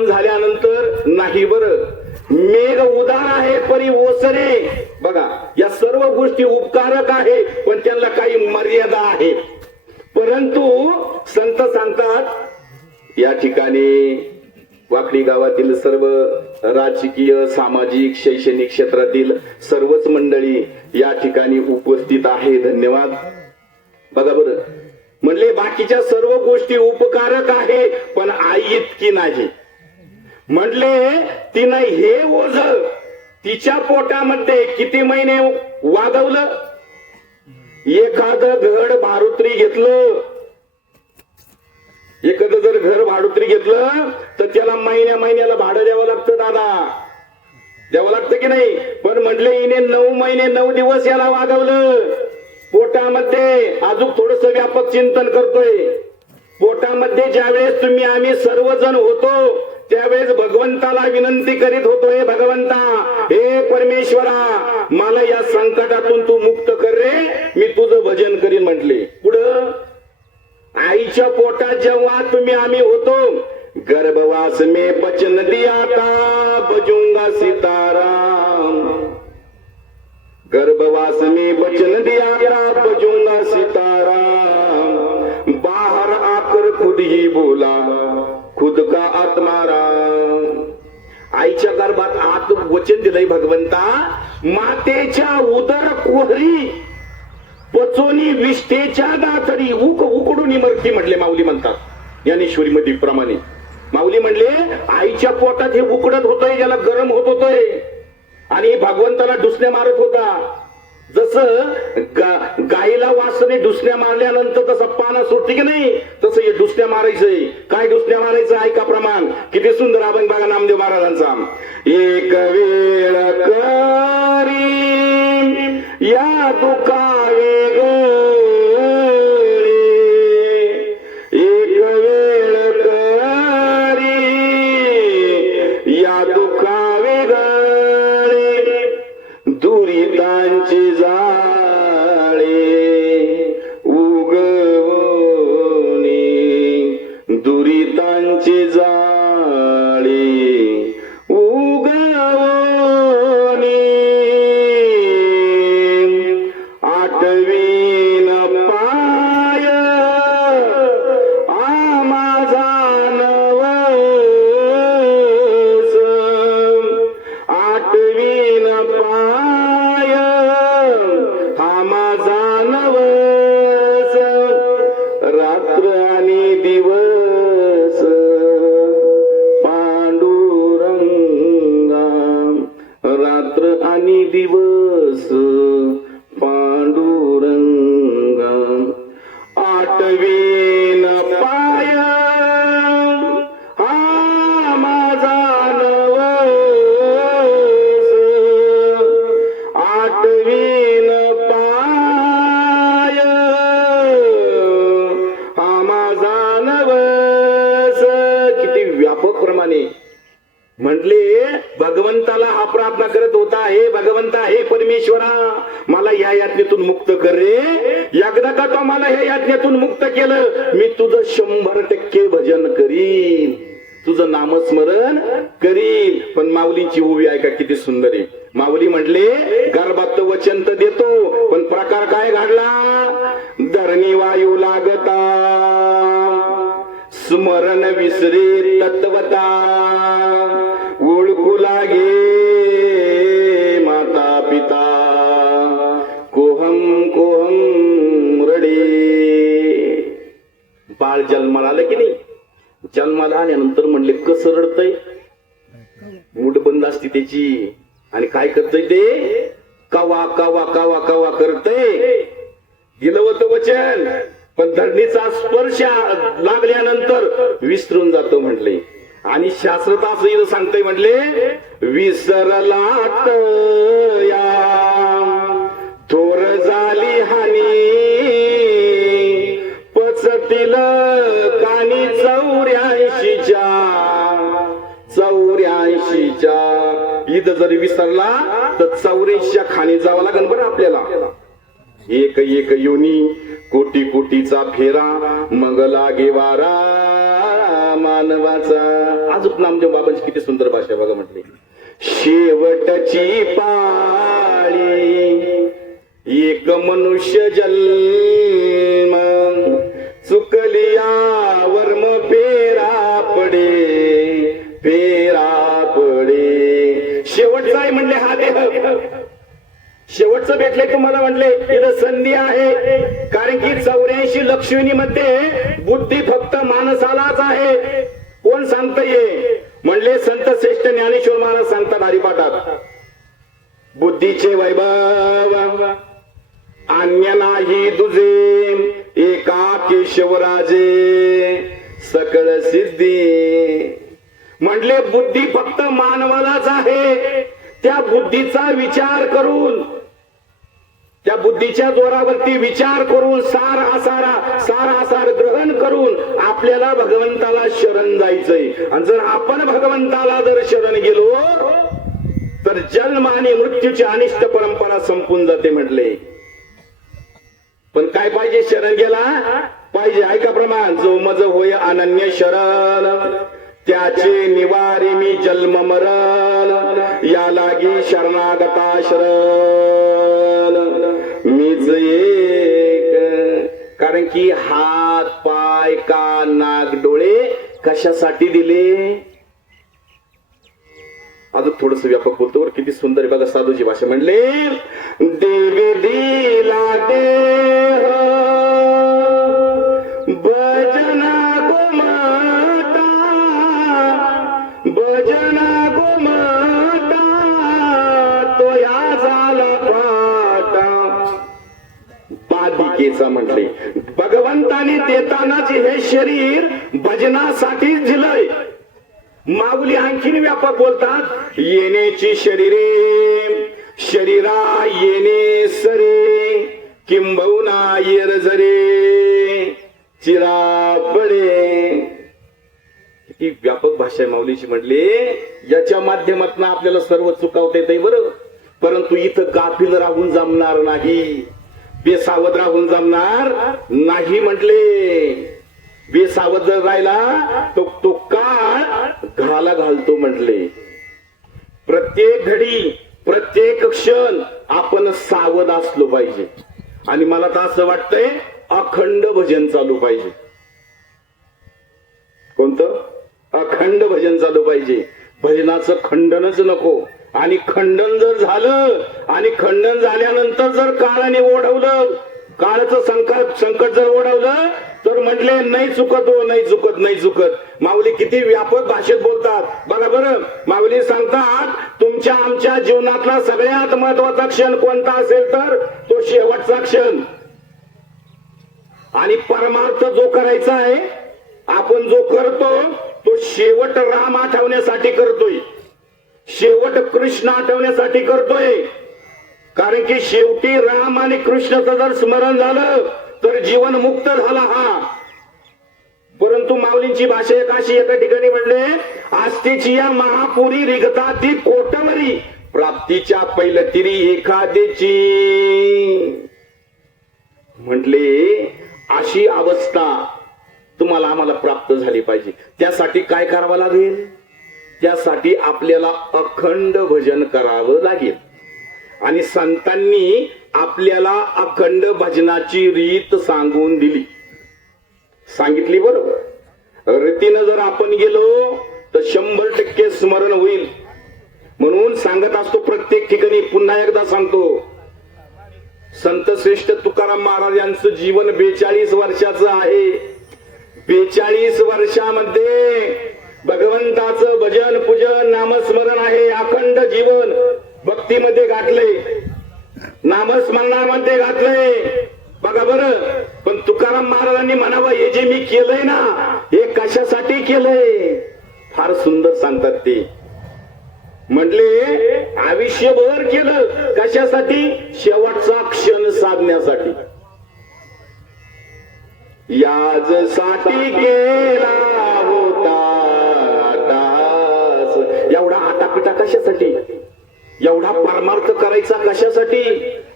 झाल्यानंतर नाही. बरं, मेघ उदार आहे परी ओसरे. बघा, या सर्व गोष्टी उपकारक आहे, पण त्यांना काही मर्यादा आहे. परंतु संत सांगतात या ठिकाणी वाकडी गावातील सर्व राजकीय, सामाजिक, शैक्षणिक क्षेत्रातील सर्वच मंडळी या ठिकाणी उपस्थित आहे. धन्यवाद. बघा बरं, म्हणले बाकीच्या सर्व गोष्टी उपकारक आहे, पण आई इतकी नाही. म्हटले तिनं हे ओझ तिच्या पोटामध्ये किती महिने वागवलं. एखादं घर भाडुत्री घेतलं, एखादं जर घर भाडुत्री घेतलं तर त्याला महिन्याला भाडं द्यावं लागतं. दादा, द्यावं लागतं की नाही? पण म्हटले हिने 9 महिने 9 दिवस याला वागवलं पोटामध्ये. अजून थोडस व्यापक चिंतन करतोय. पोटामध्ये ज्यावेळेस तुम्ही आम्ही सर्वजण होतो त्यावेळेस भगवंताला विनंती करीत होतो, हे भगवंता, हे परमेश्वरा, मला या संकटातून तू मुक्त कर रे, मी तुझं भजन करीन. म्हटले पुढं आईच्या पोटात जेव्हा तुम्ही आम्ही होतो, गर्भवास में बचन दिया था बजूंगा सीताराम. गर्भवास में बचन दिया था बजूंगा सीताराम. बाहर आकर खुद ही बोला खुद का आत्माराम. आईच्या गर्भात आत वचन दिलंय भगवंता, मातेच्या उदर कुहरी पचोनी विष्ठेच्या दातरी उकडून इमरती. म्हटले माऊली म्हणतात ज्ञानेश्वरी मध्ये प्रमाणे. माऊली म्हणले आईच्या पोटात हे उकडत होतंय, ज्याला गरम होत होतंय, आणि भगवंताला डुसण्या मारत होता. जसं गाईला वासने डुसण्या मारल्यानंतर जसं पानं सुटते की नाही, तसं हे डुसण्या मारायचंय. काय डुसण्या मारायचं ऐका प्रमाण. किती सुंदर अभंग बघा नामदेव महाराजांचा. एक वेळ करी या दुखावे गळे, एक वेळ करी या दुखावे गळे, दुरितांची जाळे उगवणे, दुरितांची जाळे उगवणे. आठवीन पाय माझा नवस, आठवीन पाय माझा नवस. रात्र आणि दिवस पांडुरंगा, रात्र आणि दिवस पांडुरंगा. आठवीन पाय माझा नवस, आठवीन पाय माझा नवस. किती व्यापक प्रमाणे म्हटले भगवंताला हा प्रार्थना करत होता, हे भगवंता, हे परमेश्वरा, मला या यातनेतून मुक्त कर रे. एकदा का तो मला हे यातनेतून मुक्त केलं, मी तुझं 100% भजन करीन. तुझं नामस्मरण करील. पण माऊलींची उभी ऐका किती सुंदर आहे. माऊली म्हटले गर्भात वचन तर देतो, पण प्रकार काय घडला. धरणी वायू लागता स्मरण विसरे तत्वता, ओळखू लागे माता पिता, कोहम कोहम रडे. बाळ जन्माला आलं की नाही, जन्माला आल्यानंतर म्हणले कसं रडतय, मूठ बंद असते त्याची, आणि काय करतय ते कवा कवा कवा कवा करतय. दिलं होतं वचन, पण धरणीचा स्पर्श लागल्यानंतर विसरून जातो म्हटले. आणि शास्त्रात असं इथं सांगतय म्हटले विसरलात या थोर झाली हानी, पचतील कानी 84च्या इथं जरी विसरला तर 84 खाणी जावं लागेल बरं आपल्याला. एक एक योनी कोटी कोटीचा फेरा, मग लागे वारा मानवाचा. अजून नामदेव बाबांची किती सुंदर भाषा बघा म्हटली. शेवटची पाळी एक मनुष्य जन्म, चुकलिया वर्म फेरा पडे फेरा पडे. शेवटचा आहे म्हणले हा देह, शेवटचं भेटले तुम्हाला म्हटले इथं संधी आहे. कारण की 84 लक्षणी मध्ये बुद्धी फक्त माणसालाच आहे. कोण सांगतय म्हणले संत श्रेष्ठ ज्ञानेश्वर महाराज सांगतात हरिपाठात, बुद्धीचे वैभव अन्य नाही तुझे, एका केशवराजे सकळ सिद्धी. म्हणले बुद्धी फक्त मानवालाच आहे. त्या बुद्धीचा विचार करून, त्या बुद्धीच्या जोरावरती विचार करून सार आसार ग्रहण करून आपल्याला भगवंताला शरण जायचंय. आणि जर आपण भगवंताला जर शरण गेलो तर जन्म आणि मृत्यूची अनिष्ट परंपरा संपून जाते म्हटले. पण काय पाहिजे शरण गेला पाहिजे ऐका प्रमाण. जो मज होय अनन्य शरण, त्याचे निवारे मी जन्म मरण, या लागी शरणागता शरण मीच एक. कारण की हात पाय कान नाक डोळे कशासाठी दिले. अजून थोडस व्यापक बोलतो, किती सुंदर आहे बघा साधूची भाषा. म्हणले देवी दिला देह भजना गोमाता, भजना गोमाता तो या झाला पाटा. पादिकेचा म्हटले भगवंताने देतानाच हे शरीर भजनासाठीच दिलंय. माऊली आणखीन व्यापक बोलतात, येण्याची शरीरे शरीरा येणे सरे, किंबहुना येर जरे चिरा पडे. किती व्यापक भाषा आहे माऊलीची म्हटली. याच्या माध्यमातून आपल्याला सर्व चुकावता येते बरं, परंतु इथं गाफील राहून जमणार नाही, बेसावध राहून जमणार नाही म्हटले. बेसावध जर राहिला तो काळ घाला घालतो म्हटले. प्रत्येक घडी प्रत्येक क्षण आपण सावध असलो पाहिजे. आणि मला तर असं वाटतंय अखंड भजन चालू पाहिजे. कोणतं अखंड भजन चालू पाहिजे. भजनाचं खंडनच नको. आणि खंडन जर झालं आणि खंडन झाल्यानंतर जर काळाने ओढवलं, काळाचं संकट जर ओढवलं तर म्हटले नाही चुकत हो, नाही चुकत, नाही चुकत. माऊली किती व्यापक भाषेत बोलतात बघा बरं. माऊली सांगतात तुमच्या आमच्या जीवनातला सगळ्यात महत्वाचा क्षण कोणता असेल तर तो शेवटचा क्षण. आणि परमार्थ जो करायचा आहे आपण जो करतो तो शेवट राम आठवण्यासाठी करतोय, शेवट कृष्ण आठवण्यासाठी करतोय. कारण की शेवटी राम आणि कृष्णाचं जर स्मरण झालं तर जीवन मुक्त झाला हा. परंतु माऊलींची भाषा एक अशी एका ठिकाणी म्हणले, आस्तेची या महापुरी रिगता ती कोटवरी, प्राप्तीच्या पैलतिरी एखाद्याची. म्हटले अशी अवस्था तुम्हाला आम्हाला प्राप्त झाली पाहिजे. त्यासाठी काय करावं लागेल? त्यासाठी आपल्याला अखंड भजन करावं लागेल. आणि संतांनी आपल्याला अखंड भजनाची रीत सांगून दिली, सांगितली. बरोबर रीतीनं जर आपण गेलो तर 100% स्मरण होईल. म्हणून सांगत असतो प्रत्येक ठिकाणी, पुन्हा एकदा सांगतो, संत श्रेष्ठ तुकाराम महाराज यांचं जीवन 42 वर्षाचं आहे. 42 वर्षामध्ये भगवंताचं भजन पूजन नामस्मरण आहे. अखंड जीवन भक्तीमध्ये घातले, नामस्मरणामध्ये घातले. बघा बरं, पण तुकाराम महाराजांनी म्हणावं, हे जे मी केलंय ना, हे कशासाठी केलंय? फार सुंदर सांगतात ते. म्हटले आयुष्यभर केलं, कशासाठी? शेवटचा क्षण साधण्यासाठी. याजसाठी केला होता दास. एवढा आटापिटा कशासाठी? एवढा परमार्थ करायचा कशासाठी?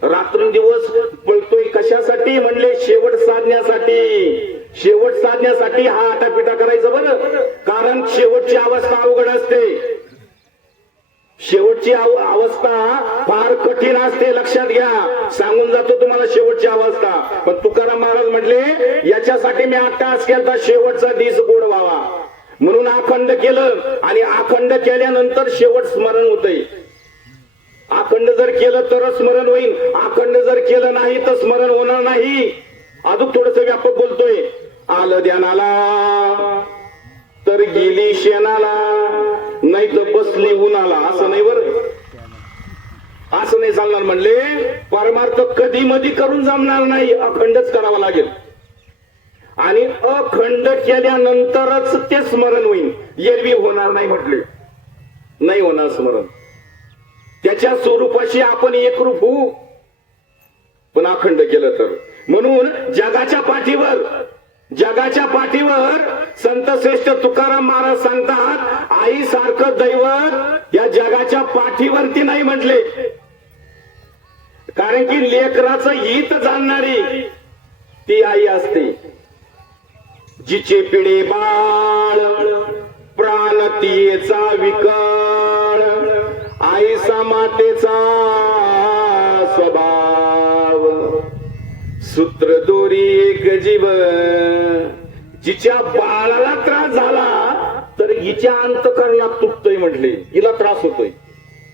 रात्रंदिवस पळतोय कशासाठी? म्हणले शेवट साधण्यासाठी. शेवट साधण्यासाठी हा आटापिटा करायचा. बरं, कारण शेवटची अवस्था अवघड असते. शेवटची अवस्था फार कठीण असते, लक्षात घ्या. सांगून जातो तुम्हाला शेवटची अवस्था. पण तुकाराम महाराज म्हटले याच्यासाठी मी 8 तास केला, शेवटचा दिस गोड व्हावा म्हणून अखंड केलं. आणि अखंड केल्यानंतर शेवट स्मरण होतंय. अखंड जर केलं तर स्मरण होईल, अखंड जर केलं नाही तर स्मरण होणार नाही. अजून थोडस व्यापक बोलतोय. आलं ध्यानाला तर गेली शेणाला, नाही तर बसली उन्हाला. असं नाही बरं, असं नाही चालणार. म्हणले परमार्थ कधी मधी करून जमणार नाही, अखंडच करावा लागेल. आणि अखंड केल्यानंतरच ते स्मरण होईल, एरवी होणार नाही. म्हटले नाही होणार स्मरण. त्याच्या स्वरूपाशी आपण एकरूप होऊ, पण अखंड केलं तर. म्हणून जगाच्या पाठीवर संत श्रेष्ठ तुकाराम महाराज सांगतात, आई सारखं दैवत या जगाच्या पाठीवरती नाही म्हटले. कारण की लेकराचं हित जाणणारी ती आई असते. जिचे पिढे बाळ प्राण तियेचा विकळ, आईसा मातेचा स्वभाव, सूत्र दोरी एक जीव. जिच्या बाळाला त्रास झाला तर हिच्या अंतःकरणात तुटतोय म्हटले, हिला त्रास होतोय.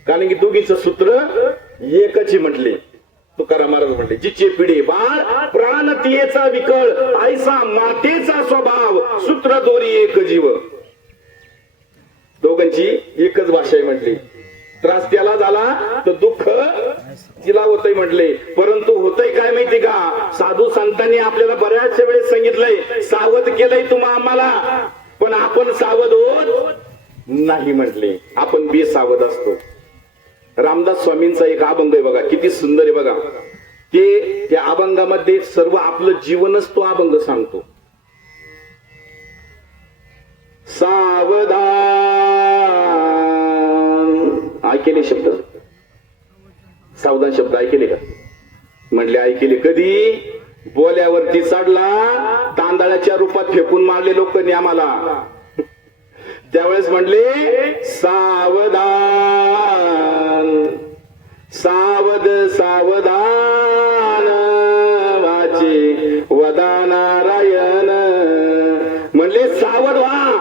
कारण की दोघीचं सूत्र एकच म्हटले. तुकाराम महाराज म्हटले जिचे पिढे बाळ प्राण तियेचा विकळ, आईसा मातेचा स्वभाव, सूत्र दोरी एक जीव. दोघांची एकच भाषा आहे म्हटली. त्रास त्याला झाला तर दुःख तिला होतंय म्हटले. परंतु होतंय काय माहिती का? साधू संतांनी आपल्याला बऱ्याचशा वेळेस सांगितलंय, सावध केलंय तुम्हा आम्हाला, पण आपण सावध होत नाही म्हटले. आपण बेसावध असतो. रामदास स्वामींचा एक अभंग आहे बघा, किती सुंदर आहे बघा. ते त्या अभंगामध्ये सर्व आपलं जीवनच तो अभंग सांगतो. सावधान, ऐकेले शब्द, सावधान शब्द ऐकेले का? म्हटले ऐकेले. कधी? बोल्यावरती चढला, तांदळाच्या रूपात फेकून मारले लोकांनी आम्हाला. त्यावेळेस म्हटले सावधान, सावध सावधान वाचे वदा नारायण. म्हणले सावध व्हा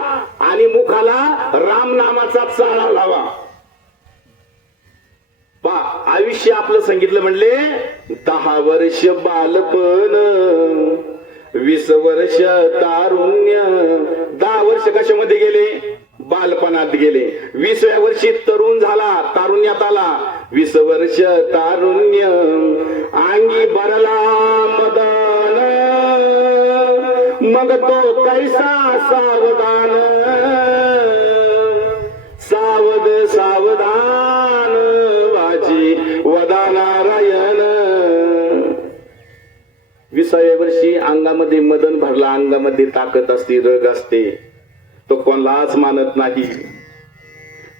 आणि मुखाला राम नामाचा चाळा लावा. आयुष्य आपलं सांगितलं. म्हणले 10 वर्ष बालपण, 20 वर्ष तारुण्य. 10 वर्ष कशामध्ये गेले? बालपणात गेले. 20व्या वर्षी तरुण झाला, तारुण्यात आला. 20 वर्ष तारुण्य, अंगी भरला मदन, मग तो कैसा सावधान. सावध सावधान वाची वदा नारायण. 20व्या वर्षी अंगामध्ये मदन भरला, अंगामध्ये ताकद असते, रग असते. तो कोणालाच मानत नाही,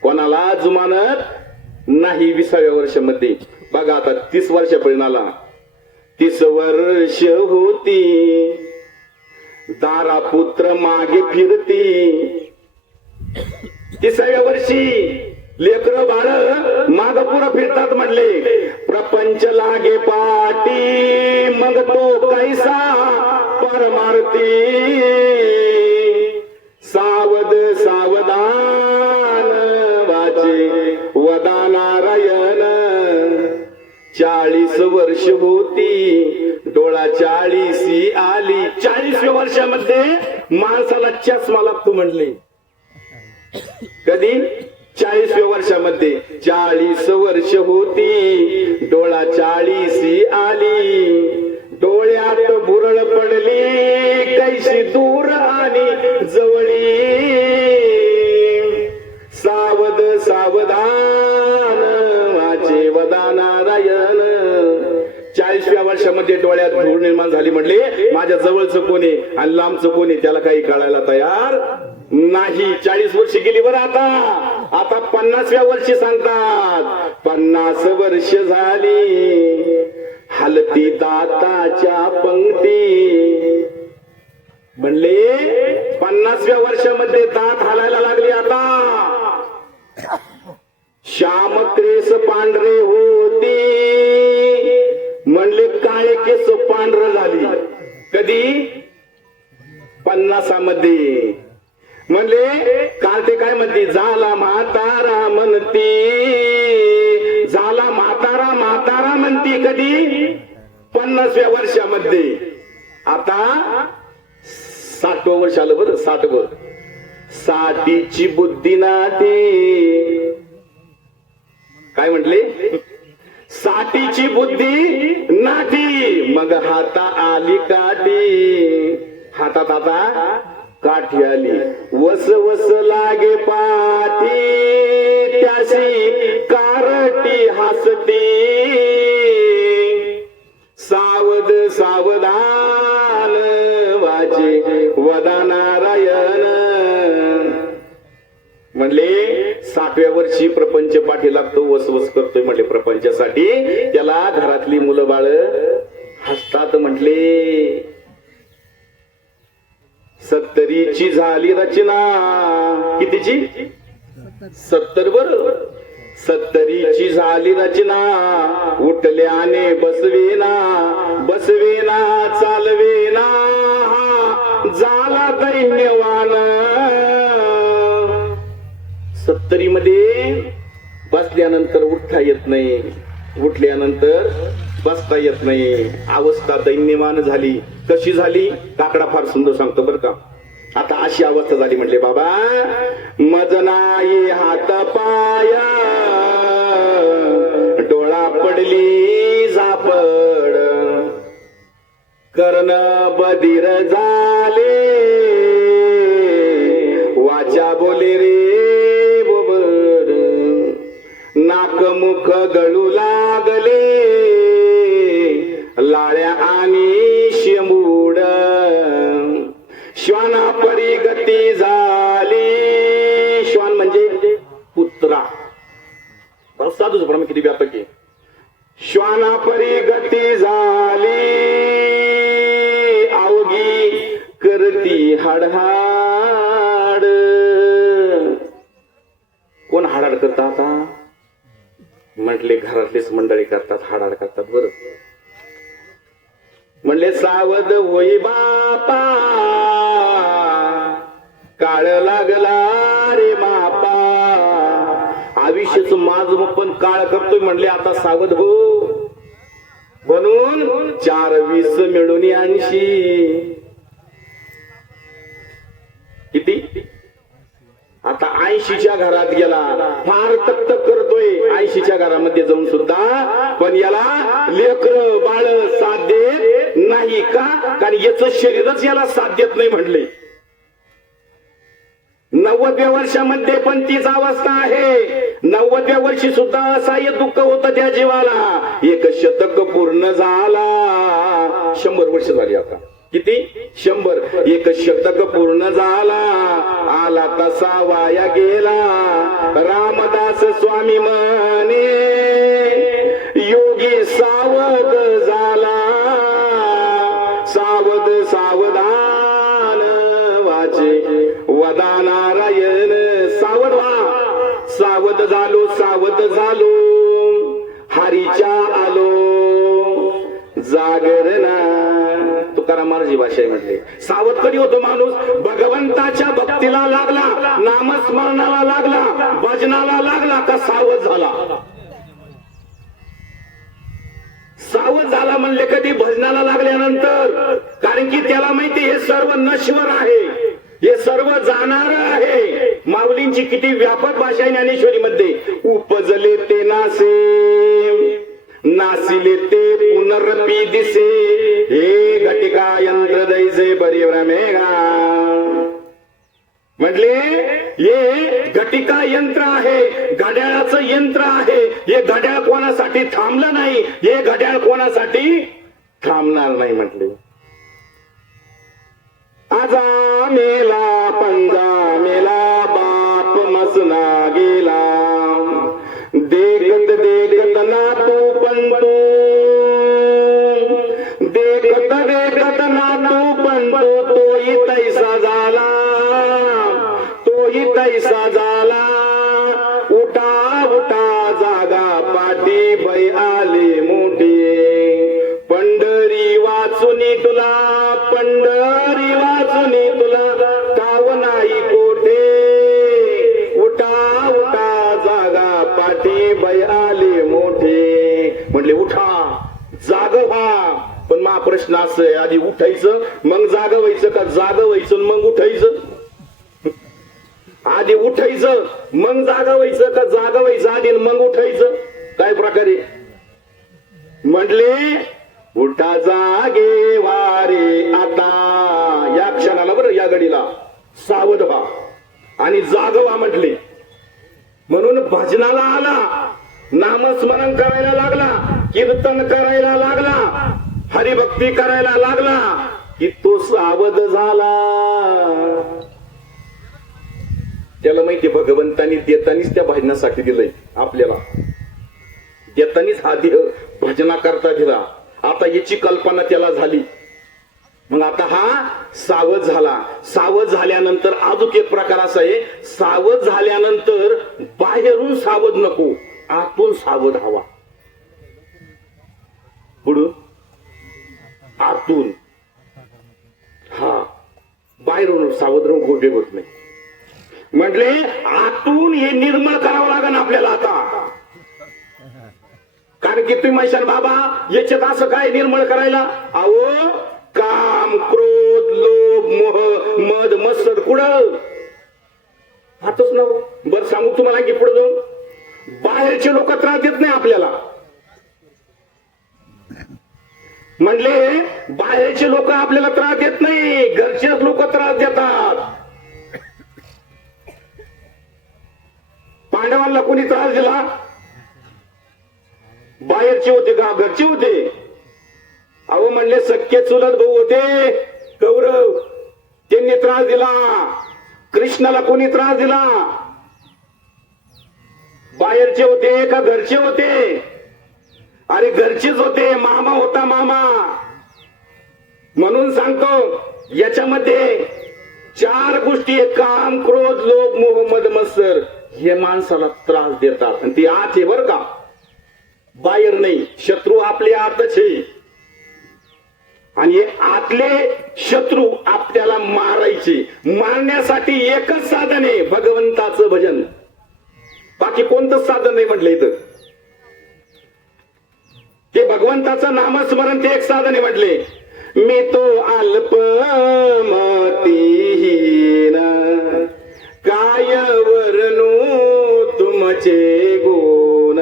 कोणालाच मानत नाही. 20व्या वर्षामध्ये बघा आता 30 वर्षापर्यंत आला. 30 वर्ष होती दारा पुत्र मागे फिरती. 30व्या वर्षी लेकर बाळ माग पुढं फिरतात म्हणले. प्रपंच लागे पाटी मग तो कैसा परमार्थी. सावध सावधान वाचे वदा नारायण. 40 वर्ष होती डोळा 40 आली. 40व्या वर्षामध्ये माणसाला चष्मा लागतो म्हणले. कधी? 40व्या वर्षामध्ये. 40 वर्ष होती डोळा 40 आली. डोळ्यात भुरळ पडली कैशी दूर आणि जवळी. सावध सावधान वाचे वदा नारायण. 40व्या वर्षामध्ये डोळ्यात धूळ निर्माण झाली म्हणले. माझ्या जवळचं कोणी आणि लांबचं कोणी त्याला काही कळायला तयार नाही. 40 वर्ष गेली बरं. आता 50व्या वर्षी सांगतात. 50 वर्ष झाली हलती दाताच्या पंक्ती. म्हणले 50व्या वर्षामध्ये दात हालायला लागली. आता श्याम केस पांढरे होती म्हणले काळे केस पांढर झाली. कधी? 50मध्ये. म्हणले काल ते काय म्हणते? झाला म्हातारा म्हणती. झाला म्हातारा म्हातारा म्हणती. कधी? 50व्या वर्षामध्ये. आता 60वं वर्ष आलं बरं. 60वं. साठीची बुद्धी नाती. काय म्हटले? साठीची बुद्धी नाठी मग हाता आली काठी. हातात आता काठी आली. वस वस लागे पाठी त्याशी कारटी हसती. सावध सावधान वाचे वदा नारायण. म्हणले 60व्या वर्षी प्रपंच पाठी लागतो. वसवस करतोय म्हणले प्रपंचासाठी. त्याला घरातली मुलं बाळ हसतात म्हटले. 70ची झाली रचना. कितीची? 70 बरोबर. 70ची झाली रचना. उठल्याने बसवेना बसवेना चालवेना झाला दैन्यवान. 70मध्ये बसल्यानंतर उठता येत नाही. उठल्यानंतर बसता येत नाही. अवस्था दैन्यमान झाली. कशी झाली? काकडा फार सुंदर सांगतो बरं का. आता अशी अवस्था झाली म्हणले बाबा. मज नाही हात पाय डोळा पडली झापड. कर्ण बधीर झाले वाचा बोले रे बोबड. नाक मुख गळू लागले लाळ्या आणि शेंबूड. श्वाना परी गती झाली. श्वान म्हणजे कुत्रा. साधूच प्रमाण किती व्यापक आहे. श्वाना परी गती झाली अवघी करती हाडहाड. कोण हाडाड करतात? आता म्हटले घरातलेच मंडळी करतात. हाडाड करतात बरं. म्हणले सावध होई बापा काळ लागला रे मापा. आयुष्यच माझ पण काळ करतोय म्हणले. आता सावध हो. म्हणून 4-20 मिळून 80. किती? आता 80च्या घरात गेला. फार तक्त करतोय 80च्या घरामध्ये जाऊन सुद्धा. पण याला लेकर बाळ साथ देत नाही. का? कारण याचं शरीरच याला साथ देत नाही म्हणले. 90व्या वर्षामध्ये पण तीच अवस्था आहे. 90व्या वर्षी सुद्धा असह्य दुःख होतं त्या जीवाला. 1 शतक पूर्ण झाला. 100 वर्ष झाली आता. किती? 100. 1 शतक पूर्ण झाला. आला तसा वाया गेला. रामदास स्वामी म्हणे योगी सावध झाला. सावध सावधान झालो हरीच्या आलो जागरणा. तुकाराम महाराजी भाषा आहे म्हटले. सावध कधी होतो माणूस? भगवंताच्या भक्तीला लागला, नामस्मरणाला लागला, भजनाला लागला का सावध झाला. सावध झाला म्हणले कधी? भजनाला लागल्यानंतर. कारण की त्याला माहिती हे सर्व नश्वर आहे, हे सर्व जाणार आहे. माऊलींची किती व्यापक भाषा आहे ज्ञानेश्वरीमध्ये. उपजले ते नासे नासिले ते पुनरपी दिसे हे घटिका यंत्र दैसे परिभ्रमेगा. म्हटले हे घटिका यंत्र आहे, घड्याळाचं यंत्र आहे. हे घड्याळ कोणासाठी थांबलं नाही, हे घड्याळ कोणासाठी थांबणार नाही. म्हटले आजा मेला पंजा मेला बाप मसना गेला देखत देखत ना तू पण तू देखत देखत ना तू पण तोही तैसा झाला तोही तैसा झाला. उठा उठा जागा पाठी बै आले मोठे पंढरी वाचुनी तुला पंढरी वाचुनी तुला काव नाही कोठे. उठा उठा जागा पाठी बै आले मोठे. म्हटले उठा जाग व्हा. पण मा प्रश्न असं आहे, आधी उठायचं मग जाग व्हायचं का जाग व्हायचं मग उठायचं? आधी उठायचं मग जागा व्हायचं का जागा व्हायचं आधी मग उठायचं? काय प्रकारे? म्हटले उठा जागे वारे आता या क्षणाला, बरं या घडीला सावध व्हा आणि जाग व्हा म्हटले. म्हणून भजनाला आला, नामस्मरण करायला लागला, कीर्तन करायला लागला, हरिभक्ती करायला लागला की तो सावध झाला. त्याला माहिती भगवंतानी देतानीच त्या भजनासाठी दिलंय आपल्याला, देतानीच हा देह भजना करता दिला. आता याची कल्पना त्याला झाली, मग आता हा सावध झाला. सावध झाल्यानंतर अजून एक प्रकार असा आहे, सावध झाल्यानंतर बाहेरून सावध नको, आतून सावध हवा. पुढून आतून, हा बाहेरून सावध राहून गोडे होत नाही. म्हटले आतून हे निर्मळ करावं लागेल आपल्याला आता. कारण की तुम्ही म्हणशाल बाबा याच्यात असं काय निर्मळ करायला? अहो काम क्रोध लोभ मोह मद मत्सर कुठं हातच ना. बरं सांगू तुम्हाला की पुढे जाऊन बाहेरचे लोक त्रास देत नाही आपल्याला. म्हणले बाहेरचे लोक आपल्याला त्रास देत नाही, घरचेच लोक त्रास देतात. पांडवांना कोणी त्रास दिला? बाहेरचे होते का घरचे होते? अहो म्हणले सख्खे चुलत भाऊ होते कौरव, त्यांनी त्रास दिला. कृष्णाला कोणी त्रास दिला? बाहेरचे होते का घरचे होते? अरे घरचेच होते, मामा होता मामा. म्हणून सांगतो याच्यामध्ये 4 गोष्टी आहेत, काम क्रोध लोभ मोह मद मत्सर. हे माणसाला त्रास देतात आणि ती आत आहे बर का, बाहेर नाही. शत्रू आपले आतच आहे आणि हे आतले शत्रू आपल्याला मारायचे. मारण्यासाठी एकच साधन आहे, भगवंताचं भजन. बाकी कोणतंच साधन नाही म्हटलं इथं. ते भगवंताचं नामस्मरण ते एक साधन आहे म्हटले. मी तो अल्पमतीहीन काय वर्णू तुमचे गुण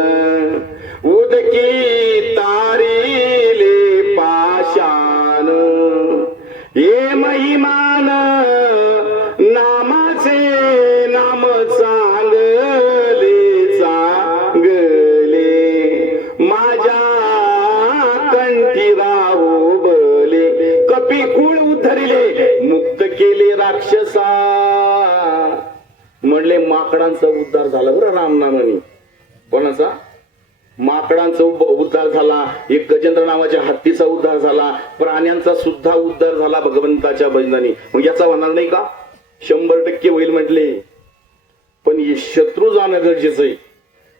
उदकी तारिले पाशान हे महिमान नामाचे नाम चांगले चांगले माझ्या कंठी राहो बले कपी कुळ उद्धरिले मुक्त केले राक्षसा. म्हणले माकडांचा उद्धार झाला बरं रामनामाने. कोणाचा? माकडांचा उद्धार झाला, एक गजेंद्र नावाच्या हत्तीचा उद्धार झाला, प्राण्यांचा सुद्धा उद्धार झाला भगवंताच्या भजनाने. मग याचा होणार नाही का? 100% होईल म्हटले. पण हे शत्रू जाणं गरजेचं आहे.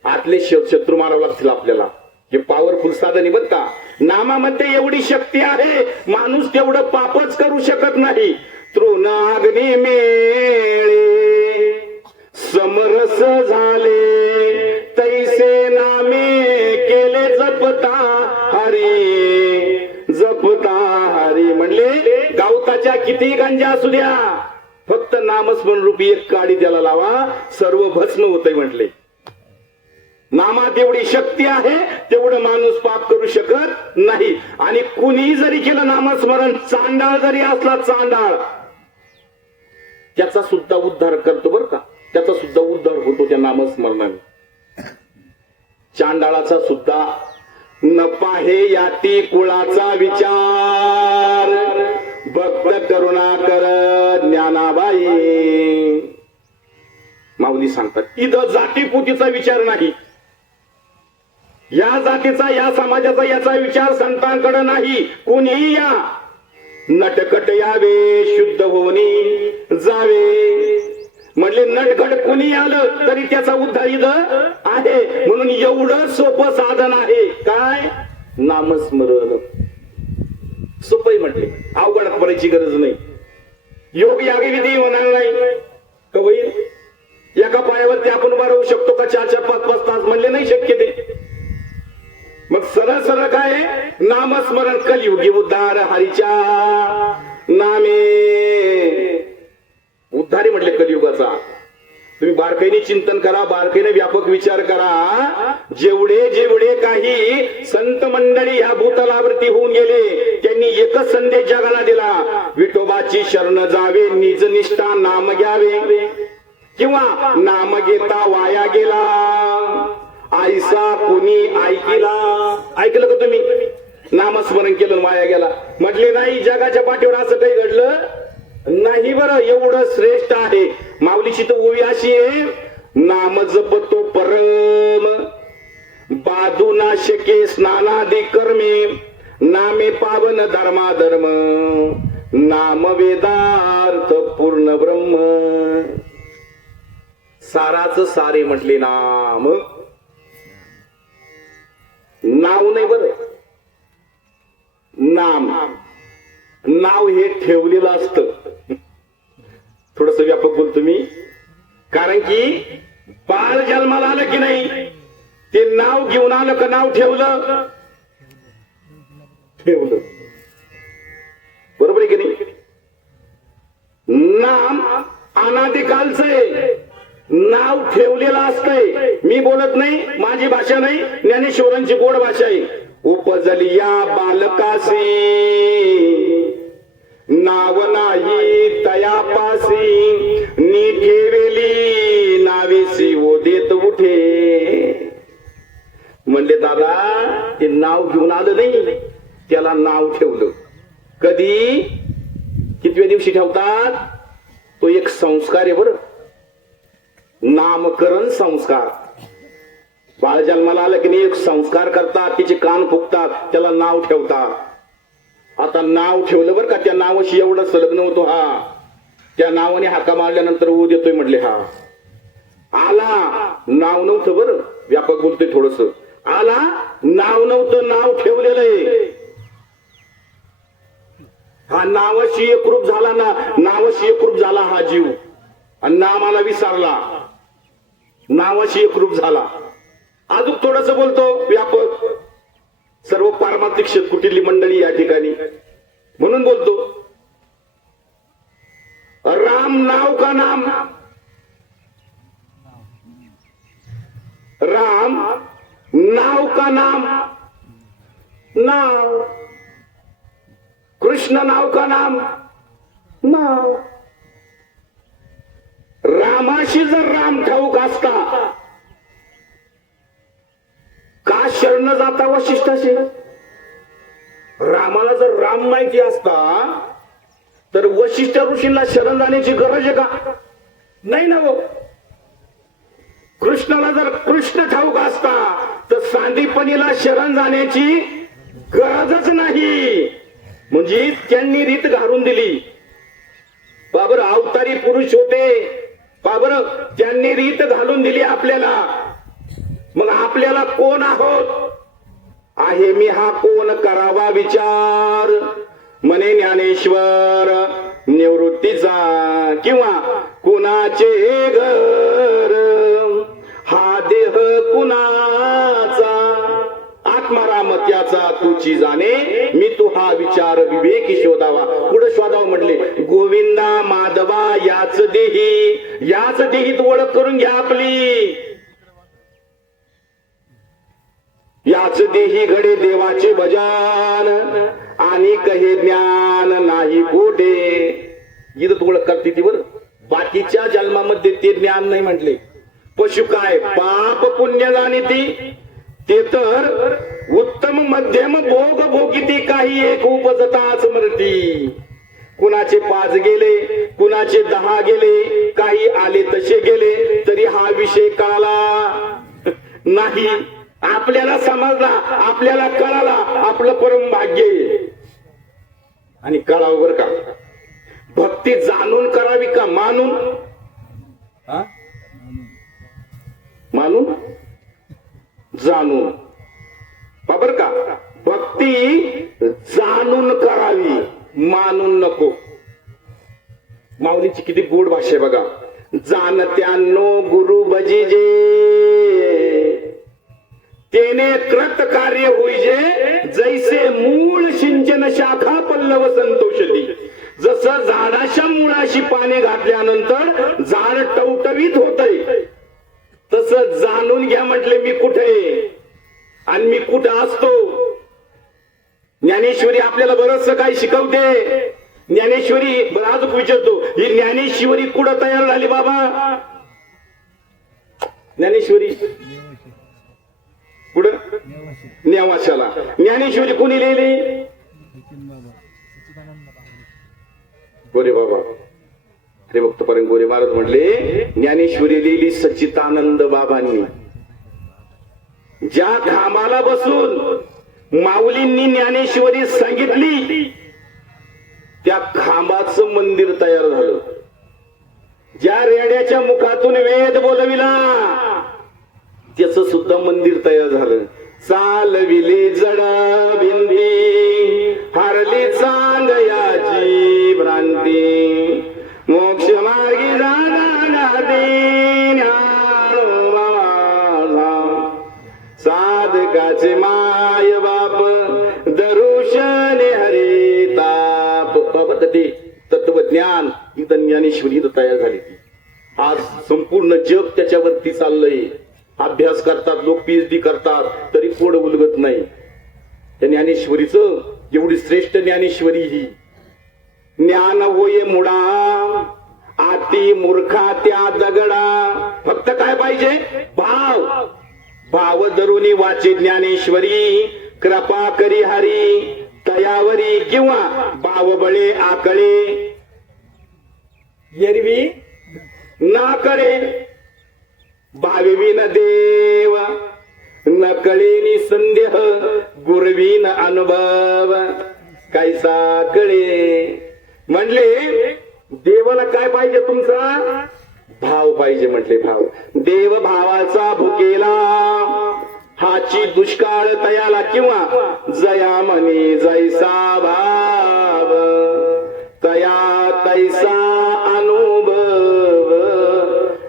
आतले शत्रू मारावे लागतील आपल्याला. हे पॉवरफुल साधन आहे बरं का. नामामध्ये एवढी शक्ती आहे, माणूस तेवढं पापच करू शकत नाही. तृणाग्नी मेळे समरस झाले, तैसे नामे केले जपता हरी, जपता हरी. म्हणले गावताच्या किती गांजा असू द्या, फक्त नामस्मरण रूपी एक काडी त्याला लावा, सर्व भस्म होतंय म्हटले. नामात एवढी शक्ती आहे, तेवढं माणूस पाप करू शकत नाही. आणि कुणी जरी केलं नामस्मरण, चांडाळ जरी असला चांडाळ, त्याचा सुद्धा उद्धार करतो बरं का. त्याचा सुद्धा उद्धार होतो त्या नामस्मरणाने. चांडाळाचा सुद्धा न पाहे याती कुळाचा विचार, भक्त करुणा कर ज्ञानाबाई. माऊली सांगतात, इथं जातीपुतीचा विचार नाही, या जातीचा या समाजाचा याचा विचार संतांकडे नाही. कोणीही या, नटकट यावे शुद्ध होणी जावे. म्हणले नटखट कोणी आलं तरी त्याचा उद्धार इथं आहे. म्हणून एवढं सोपं साधन आहे. काय? नामस्मरण. सोपं म्हटले, अवघडात पडायची गरज नाही. योग यागी विधी होणार नाही का होईल? एका पायावरती आपण उभा राहू शकतो का 4-4, 5-5 तास? म्हणले नाही शक्य ते. मग सरळ सरळ काय? नामस्मरण. कलियुगी उद्धार हरीच्या नामे. उद्धारी म्हटले कलियुगाचा. तुम्ही बारकाईने चिंतन करा, बारकाईने व्यापक विचार करा. जेवढे जेवढे काही संत मंडळी ह्या भूतलावरती होऊन गेले, त्यांनी एकच संदेश जगाला दिला, विठोबाची शरण जावे, निज निष्ठा नाम घ्यावे, किंवा नाम घेता वाया गेला आयसा कोणी ऐकिला. ऐकलं का तुम्ही? नामस्मरण केलं वाया गेला म्हटले नाही. जगाच्या पाठीवर असं काही घडलं नाही. बरं, एवढं श्रेष्ठ आहे. माऊलीची तर ओवी अशी आहे, नाम जपतो परम बाधू नाशके स्नानादी कर्मे, नामे पावन धर्माधर्म, नाम वेदार्थ पूर्ण ब्रह्म. साराच सारे म्हटले नाम. नाव नाही बरं, नाम. नाव हे ठेवलेलं असतं. थोडस व्यापक बोलतो मी, कारण की बाळ जन्माला आलं की नाही, ते नाव घेऊन आलं का नाव ठेवलं? ठेवलं. बरोबर आहे की नाही? नाम अनादिकालचं आहे, नाव ठेवलेलं असतंय. मी बोलत नाही, माझी भाषा नाही, ज्ञानेश्वरांची गोड भाषा आहे. उपजली या बालकासी नाव नाही तयापासी, नी ठेवेली नावेसी ओ देत उठे. म्हणले दादा, ते नाव घेऊन आलं नाही, त्याला नाव ठेवलं. कधी? कितव्या दिवशी ठेवतात? तो एक संस्कार आहे बरं, नामकरण संस्कार. बाळ जन्माला आलं की नाही, एक संस्कार करतात, तिचे कान फुकतात, त्याला नाव ठेवतात. आता नाव ठेवलं बरं का, त्या नावाशी एवढं संलग्न होतो हा. त्या नावाने हाका मारल्यानंतर ऊ देतोय म्हटले. हा आला, नाव नव्हतं बरं, व्यापक बोलतोय थोडस. आला, नाव नव्हतं, नाव ठेवलेलं आहे. हा नावाशी एकरूप झाला ना, नावाशी एकरूप झाला हा जीव, आणि नामाला विसरला, नावाशी एकरूप झाला. अजून थोडस बोलतो व्यापक, सर्व पारमार्थिक शेतकुटीली मंडळी या ठिकाणी, म्हणून बोलतो. राम नाव का नाम? राम नाव का नाम? नाव. कृष्ण नाव का नाम? नाव. रामाशी जर राम ठाऊक असता, का शरण जाता वशिष्ठाशी? रामाला जर राम माहिती असता, तर वशिष्ठ ऋषींना शरण जाण्याची गरज आहे का? नाही ना. हो, कृष्णाला जर कृष्ण ठाऊक असता, तर सांदीपनीला शरण जाण्याची गरजच नाही. म्हणजे त्यांनी रीत घालून दिली. बाबर अवतारी पुरुष होते, बाबर त्यांनी रीत घालून दिली आपल्याला. मग आपल्याला कोण आहोत? आहे मी हा कोण करावा विचार, म्हणे ज्ञानेश्वर निवृत्तीचा किंवा कुणाचे घर, हा देह कुणाचा आत्मारामत्याचा तुची जाणे, मी तू हा विचार विवेकी शोधावा. पुढे शोधावा म्हटले, गोविंदा माधवा याच देहीत ओळख करून घ्या आपली. याच देही घडे देवाचे भजन, आणि कहे ज्ञान नाही कोठे. इथं तू ओळख करते ती बरं, बाकीच्या जन्मामध्ये ते ज्ञान नाही म्हटले. पशु काय पाप पुण्य जाणीती, ते तर उत्तम मध्यम भोग भोगिती, काही एक उपजता स्मरती. कुणाचे 5 गेले, कुणाचे 10 गेले, काही आले तसे गेले, तरी हा विषय कळाला नाही. आपल्याला समजला, आपल्याला कळाला, आपलं परम भाग्य आहे. आणि कळावं बर का, भक्ती जाणून करावी का मानून? मानून जाणून बर का. भक्ती जाणून करावी, मानून नको. माऊलीची किती गोड भाषा आहे बघा. जाणत्यांनो गुरु भजिजे, तेने कृत कार्य होईजे, जैसे मूळ सिंचन शाखा पल्लव संतोषती. जसं झाडाच्या मुळाशी पाणी घातल्यानंतर झाड टवटवीत होतंय, तसं जाणून घ्या म्हटले मी कुठे आणि मी कुठं असतो. ज्ञानेश्वरी आपल्याला बरंच काही शिकवते. ज्ञानेश्वरी बरं अजून विचारतो, ही ज्ञानेश्वरी कुठं तयार झाली बाबा? ज्ञानेश्वरी कुठं? नेवाशाला. ज्ञानेश्वरी कोणी लिहिली? गोरे बाबा, अरे भक्तपर्यंत गोरे महाराज म्हणले, ज्ञानेश्वरी लिहिली सच्चिदानंद बाबांनी. ज्या घामाला बसून माऊलींनी ज्ञानेश्वरी सांगितली, त्या खांबाचं मंदिर तयार झालं. ज्या रेड्याच्या मुखातून वेद बोलविला, त्याचं सुद्धा मंदिर तयार झालं. चालविली जड बिंदी, हरली चांगयाची भ्रांती, मोक्ष मार्गी जाणारा साधकाचे माय बाप, दरुशने हरी ताप. बाबा ते तत्वज्ञान इथं ज्ञानेश्वरी इथं तयार झाली. आज संपूर्ण जग त्याच्यावरती चाललंय. अभ्यास करतात लोक, PhD करतात, तरी कोड उलगत नाही. त्या ज्ञानेश्वरीचं एवढी श्रेष्ठ ज्ञानेश्वरी ही. ज्ञान होय मुडा, आती मूर्खा त्या दगडा. फक्त काय पाहिजे? भाव. भाव धरुनी वाचे ज्ञानेश्वरी, कृपा करी हरी तयावरी, किंवा भाव बळे आकळे एरवी ना करे. भाविवीन देव न कळेनी संदेह, गुरवीन अनुभव कैसा कळे. म्हणले देवाला काय पाहिजे? तुमचा भाव पाहिजे. म्हटले भाव. देव भावाचा भुकेला, हाची दुष्काळ तयाला, किंवा जया म्हणे जैसा भाव, तया तैसा अनुभव,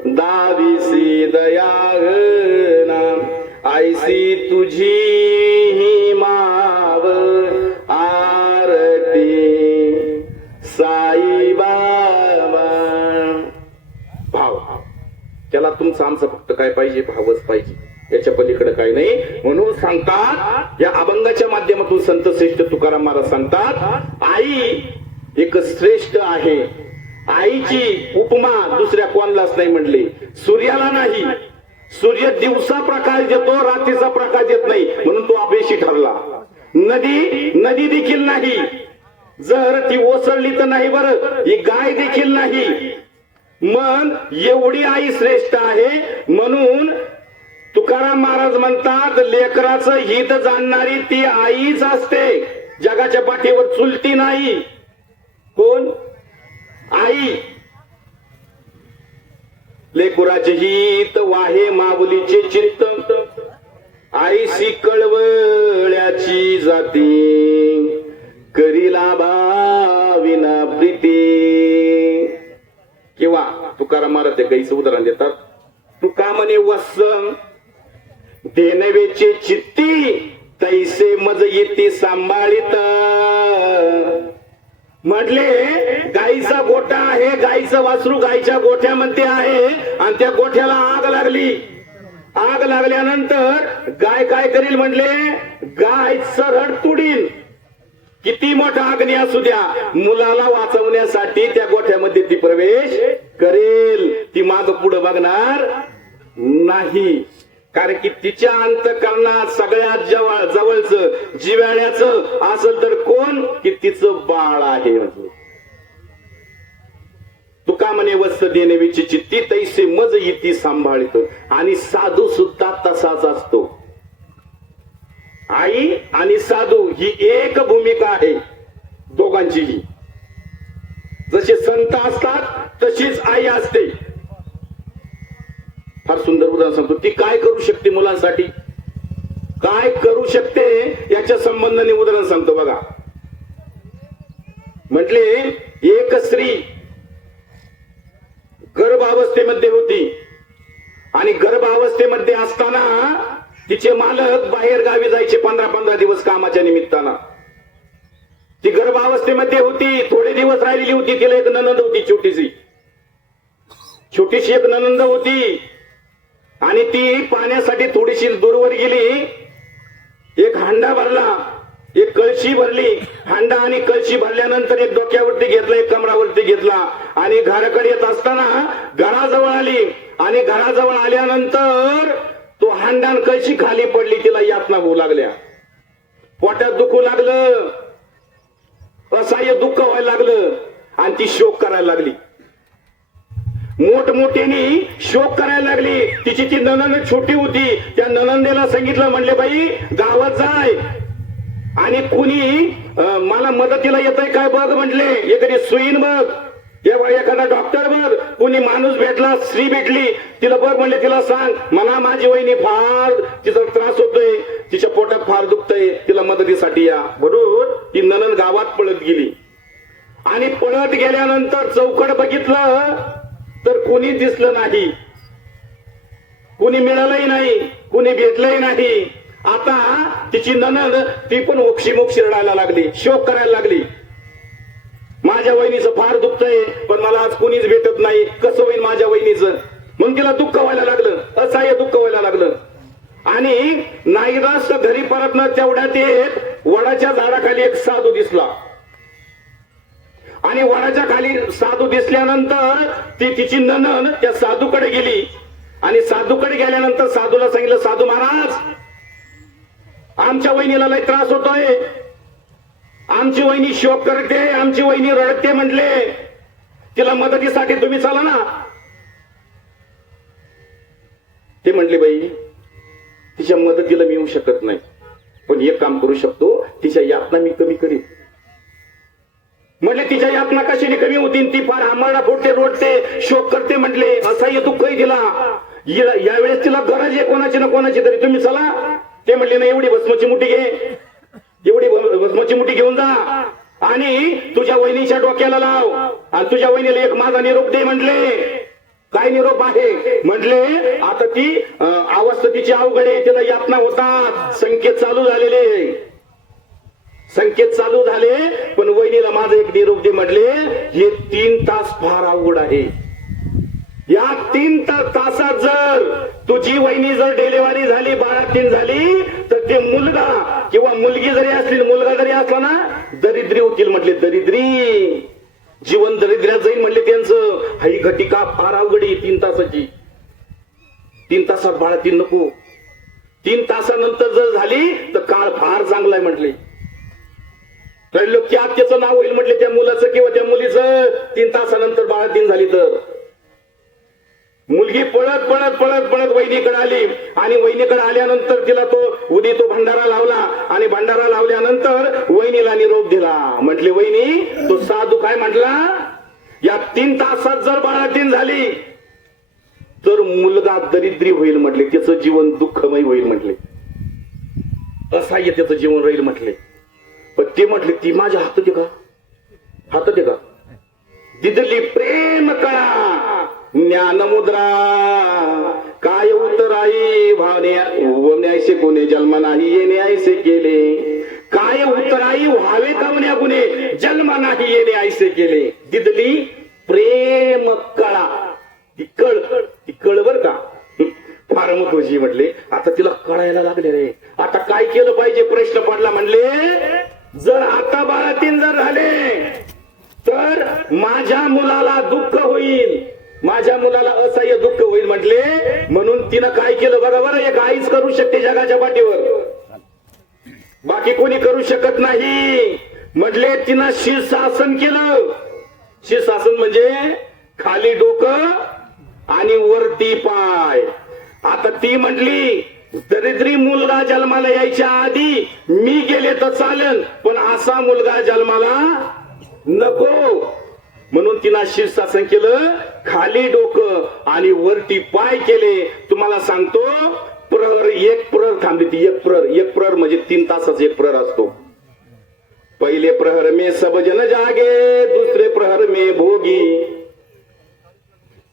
दाविसी दयागना, ऐसी तुझी ही माव, आरती साई बाबा. भाव. त्याला तुमचा आमचा फक्त काय पाहिजे? भावच पाहिजे, याच्या पलीकडे काही नाही. म्हणून सांगतात, या अभंगाच्या माध्यमातून संत श्रेष्ठ तुकाराम महाराज सांगतात, आई एक श्रेष्ठ आहे. आईची उपमा दुसऱ्या कोणालाच नाही म्हणले. सूर्याला नाही. सूर्य दिवसा प्रकाश देतो, रात्रीचा प्रकाश देत नाही, म्हणून तो अपयशी ठरला. नदी देखील नाही. जर ती ओसरली तर नाही बरं, ही गाय देखील नाही. मग एवढी आई श्रेष्ठ आहे. म्हणून तुकाराम महाराज म्हणतात, लेकराचं हित जाणणारी ती आईच असते. जगाच्या पाठीवर चुलती नाही. कोण? आई. लेकुराचे हित वाहे माऊलीचे चित्त, आईशी कळवळ्याची जाती करीला भाविना प्रीती. किंवा तुकाराम महाराज ते गाईचं उदाहरण देतात. तुका म्हणे वत्स देनवेचे चित्ती तैसे मज येते सांभाळीत. म्हटले गाईचा गोठा आहे, गाईचं वासरू गाईच्या गोठ्यामध्ये आहे आणि त्या गोठ्याला आग लागली. आग लागल्यानंतर गाय काय करील म्हटले, गाय सरळ तुडील. किती मोठा अग्नी असू द्या, मुलाला वाचवण्यासाठी त्या गोठ्यामध्ये ती प्रवेश करेल. ती माग पुढे बघणार नाही. कारण की तिच्या अंतःकरणात सगळ्यात जवळचं जिव्हाळ्याचं असेल तर कोण, की तिचं बाळ आहे. तुका म्हणे वत्स देणेवीची चित्ती तैसे मज इति सांभाळित. आणि साधू सुद्धा तसाच असतो. आई आणि साधू ही एक भूमिका आहे दोघांचीही. जसे संत असतात तशीच आई असते. फार सुंदर उदाहरण सांगतो. ती काय करू शकते मुलांसाठी, काय करू शकते याच्या संबंधाने उदाहरण सांगतो बघा. म्हटले एक स्त्री गर्भावस्थेमध्ये होती आणि गर्भावस्थेमध्ये असताना तिचे मालक बाहेर गावी जायचे 15-15 दिवस कामाच्या निमित्तानं. ती गर्भावस्थेमध्ये होती, थोडे दिवस राहिलेली होती. तिला एक नणंद होती, छोटीशी एक नणंद होती आणि ती पाण्यासाठी थोडीशी दूरवर गेली. एक हांडा भरला, एक कळशी भरली. हांडा आणि कळशी भरल्यानंतर एक डोक्यावरती घेतला, एक कमरावरती घेतला आणि घराकडे येत असताना घराजवळ आली. आणि घराजवळ आल्यानंतर तो हांडा आणि कळशी खाली पडली. तिला यातना होऊ लागल्या, पोटात दुखू लागलं, असह्य दुःख व्हायला लागलं आणि ती शोक करायला लागली. मोठमोठ्याने शोक करायला लागली. तिची ती नणंद छोटी होती. त्या नणंदेला सांगितलं, म्हणले बाई गावात जाय आणि कुणी मला मदतीला येतंय काय बघ. म्हटले एखादी सुईन बघ, एखादा डॉक्टर बघ, कुणी माणूस भेटला, स्त्री भेटली, तिला बघ. म्हणले तिला सांग मला माझी वहिनी फार तिचा त्रास होतोय, तिच्या पोटात फार दुखतंय, तिला मदतीसाठी या. बरोबर ती नणंद गावात पळत गेली आणि पळत गेल्यानंतर चौकड बघितलं तर कुणी दिसलं नाही, कुणी मिळालंही नाही, कुणी भेटलंही नाही. आता तिची नणंद ती पण ओक्षी मोक्षी रडायला लागली, शोक करायला लागली. माझ्या वहिनीचं फार दुखतंय पण मला आज कुणीच भेटत नाही, कसं होईल माझ्या वहिनीचं. मग तिला दुःख व्हायला लागलं, असह्य दुःख व्हायला लागलं. आणि नाईलाज घरी परतणार तेवढ्यात एक वडाच्या झाडाखाली एक साधू दिसला. आणि वडाच्या खाली साधू दिसल्यानंतर ती तिची नणंद त्या साधूकडे गेली आणि साधूकडे गेल्यानंतर साधूला सांगितलं, साधू महाराज आमच्या वहिनीला लय त्रास होतोय, आमची वहिनी शोक करते, आमची वहिनी रडते. म्हटले तिला मदतीसाठी तुम्ही चला ना. ते म्हटले बाई तिच्या मदतीला मी येऊ शकत नाही, पण एक काम करू शकतो, तिच्या यातना मी कमी करीन. म्हटले तिच्या यातना कशाने कमी होतील, ती फार आम्हाला फोडते, रोडते, शोक करते. म्हटले असह्य दुःखही तिला, यावेळेस तिला गरज आहे कोणाची ना कोणाची तरी, तुम्ही चला. ते म्हणले ना एवढी भस्माची मुठी घे, एवढी भस्माची मुठी घेऊन जा आणि तुझ्या वहिनीच्या डोक्याला लाव आणि तुझ्या वहिनीला एक माझा निरोप दे. म्हटले काय निरोप आहे. म्हटले आता ती अवस्था तिची अवघड आहे, तिला यातना होतात, संकेत चालू झालेले, संकेत चालू झाले, पण वहिनीला माझा एक निरोप दे. म्हटले हे 3 तास फार अवघड आहे. या 3 तासात जर तुझी वहिनी जर डिलिव्हरी झाली, बाळातीन झाली, तर ते मुलगा किंवा मुलगी जरी असली, मुलगा जरी असला ना, दरिद्री होतील. म्हटले दरिद्री, जीवन दरिद्र्यात जाईल. म्हटले त्यांचं ही घटिका फार अवघड आहे 3 तासाची. 3 तासात बाळातीन नको, 3 तासानंतर जर झाली तर काळ फार चांगला आहे. म्हटले लोक की आत्याचं नाव होईल. म्हटले त्या मुलाचं किंवा त्या मुलीचं 3 तासानंतर बाळातीन झाली तर. मुलगी पळत पळत पळत पळत वहिनीकडे आली आणि वहिनीकडे आल्यानंतर तिला तो भंडारा लावला आणि भंडारा लावल्यानंतर वहिनीला निरोप दिला. म्हटले वहिनी तो साधू काय म्हटला, या 3 तासात जर बाळातीन झाली तर मुलगा दरिद्री होईल. म्हटले त्याचं जीवन दुःखमय होईल. म्हटले असह्य त्याचं जीवन राहील म्हटले. पण ते म्हटले ती माझ्या हातात आहे का, हातात आहे का. दिदली प्रेम कळा ज्ञानमुद्रा काय उतराई भावने कोणी जन्म नाही येणे ऐसे केले. काय उतराई व्हावे कावण्या गुणे जन्म नाही येणे ऐसे केले. दिदली प्रेम कळा, ती कळ बर का फार महत्वाची म्हटले. आता तिला कळायला लागले रे. आता काय केलं पाहिजे प्रश्न पडला. म्हणले जर आता 12-3 जर झाले तर माझ्या मुलाला दुःख होईल, माझ्या मुलाला असह्य दुःख होईल म्हटले. म्हणून तिनं काय केलं बघा बरं. एक आईच करू शकते जगाच्या पाठीवर, बाकी कोणी करू शकत नाही. म्हटले तिनं शीर्षासन केलं. शीर्षासन म्हणजे खाली डोकं आणि वरती पाय. आता ती म्हटली दरिद्री मुलगा जन्माला यायच्या आधी मी गेले तर चालेल, पण असा मुलगा जन्माला नको. म्हणून तिनं शीर्षासन केलं, खाली डोकं आणि वरती पाय केले. तुम्हाला सांगतो प्रहर, एक प्रहर थांबली ती. एक प्रहर म्हणजे 3 तासाचा एक प्रहर असतो. पहिले प्रहर में सब जन जागे, दुसरे प्रहर में भोगी,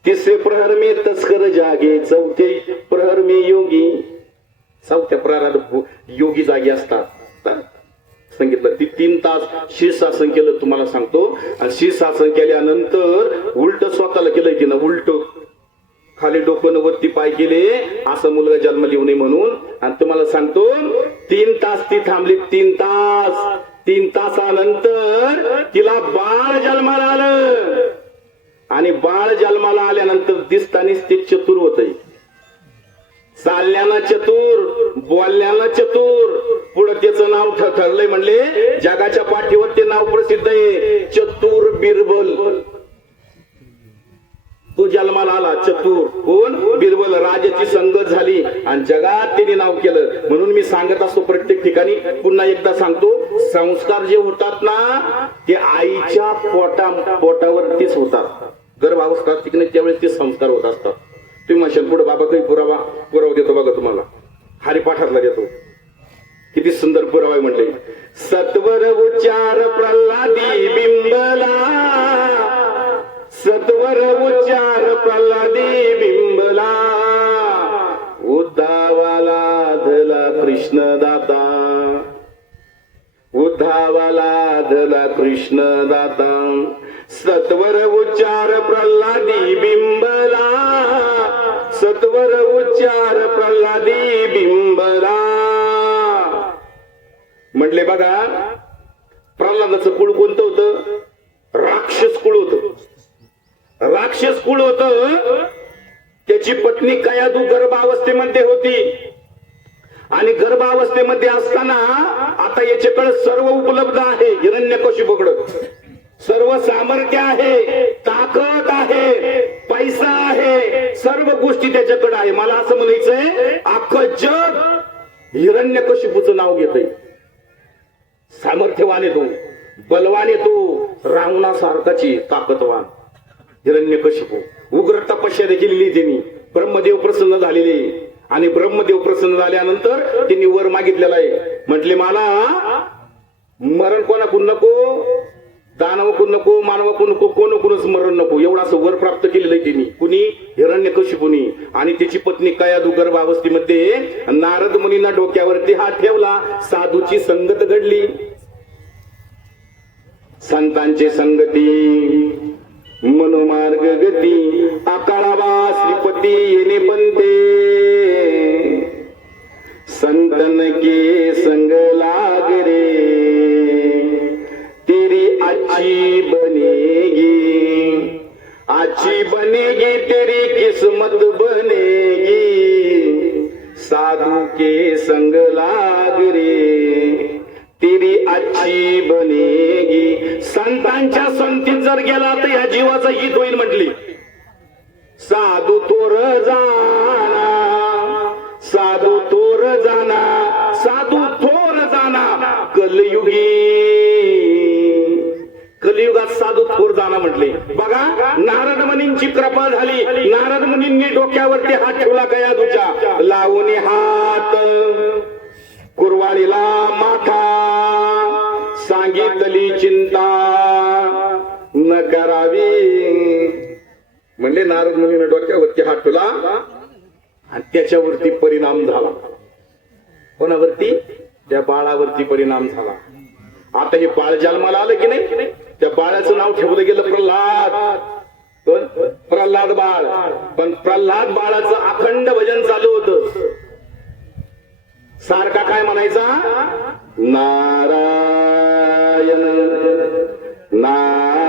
तिसरे प्रहर में तस्कर जागे, चौथे प्रहर में योगी. चौथ्या प्रहरात योगी जागी असतात. सांगितलं ती 3 तास शीर्षासन केलं. तुम्हाला सांगतो आणि शीर्षासन केल्यानंतर उलट स्वतःला केलं की ना, उलट खाली डोकं वरती पाय केले, असं मुलगा जन्माला येऊ नये म्हणून. आणि तुम्हाला सांगतो 3 तास ती थांबली. 3 तासानंतर तिला बाळ जन्माला आलं. आणि बाळ जन्माला आल्यानंतर दिसतानीच ते चतुर होत. चालण्याला चतुर, बोलण्याला चतुर. पुढे त्याचं नाव ठरलंय म्हणले जगाच्या पाठीवर ते नाव प्रसिद्ध आहे, चतुर बिरबल. तो जन्माला आला चतुर. कोण? बिरबल. राजाची संगत झाली आणि जगात त्यांनी नाव केलं. म्हणून मी सांगत असतो प्रत्येक ठिकाणी, पुन्हा एकदा सांगतो, संस्कार जे होतात ना ते आईच्या पोटावरतीच होतात. गर्भावस्था तिकडे त्यावेळेस ते संस्कार होत असतात. तुम्ही म्हणशाल पुढे बाबा काही पुरावा देतो बघा तुम्हाला. हरिपाठातला देतो. किती सुंदर पुरावा आहे म्हटले. सत्वर उच्चार प्रल्हादी बिंबला, सत्वर उच्चार प्रल्हादी बिंबला, उद्धावाला धला कृष्णदाता, उद्धावाला धला कृष्णदाता. सत्वर उच्चार प्रल्हादी बिंबला, सत्वर उच्चार प्रल्हादी बिंबला. म्हटले बघा प्रल्हादाचं कुळ कोणतं होतं? राक्षस कुळ होतं. राक्षस कुळ होतं. त्याची पत्नी कयाधू गर्भावस्थेमध्ये होती. आणि गर्भावस्थेमध्ये असताना आता याच्याकडे सर्व उपलब्ध आहे. हिरण्यकशिपूकडे सर्व सामर्थ्य आहे, ताकद आहे, पैसा आहे, सर्व गोष्टी त्याच्याकडे आहे. मला असं म्हणायचंय अख्खं जग हिरण्यकशिपूचं नाव घेतंय. सामर्थ्यवान आहे तो, बलवान आहे तो, रावणासारखाची ताकदवान हिरण्यकशिपू. उग्र तपस्या केलेली त्यांनी. ब्रह्मदेव प्रसन्न झालेले. आणि ब्रह्मदेव प्रसन्न झाल्यानंतर त्यांनी वर मागितलेला आहे. म्हटले मला मरण कोणाकडून नको, दानवाकडून नको, मानवाकडून नको, कोणाकडूनच मरण नको, एवढं असं वर प्राप्त केलेलं आहे त्यांनी. कुणी? हिरण्यकशिपूनी. आणि त्याची पत्नी कयाधू गर्भावस्थेमध्ये. नारद मुनींना डोक्यावरती हात ठेवला. साधूची संगत घडली. संतांची संगती, मनोमार्ग गती, अकाळावा श्रीपती येणे पंते, संतन के संग लाग रे, तेरी अच्छी बनेगी, अच्छी बनेगी तेरी किस्मत बनेगी, साधु के संग लाग रे, तेरी अच्छी बनेगी. संतांच्या संगतीत जर गेला तर या जीवाचं हित होईल म्हटली. साधू तोर जाना, साधू तोर जाना, साधू थोर जाना, कलयुगी, कलियुगात साधू थोर जाना म्हटले. बघा नारद मुनींची कृपा झाली. नारद मुनींनी डोक्यावरती हात ठेवला कयाधूच्या. लावून हात कुरवाळीला माथा सांगितली चिंता न करावी. म्हणले नारद मुनीने डोक्यावरती हात ठेवला आणि त्याच्यावरती परिणाम झाला. कोणावरती? त्या बाळावरती परिणाम झाला. आता हे बाळ जन्माला आलं की नाही, त्या बाळाचं नाव ठेवलं गेलं प्रल्हाद. कोण? प्रल्हाद बाळ. पण प्रल्हाद बाळाचं अखंड भजन चालू होतं. सारखा काय म्हणायचा? नारायण नारायण.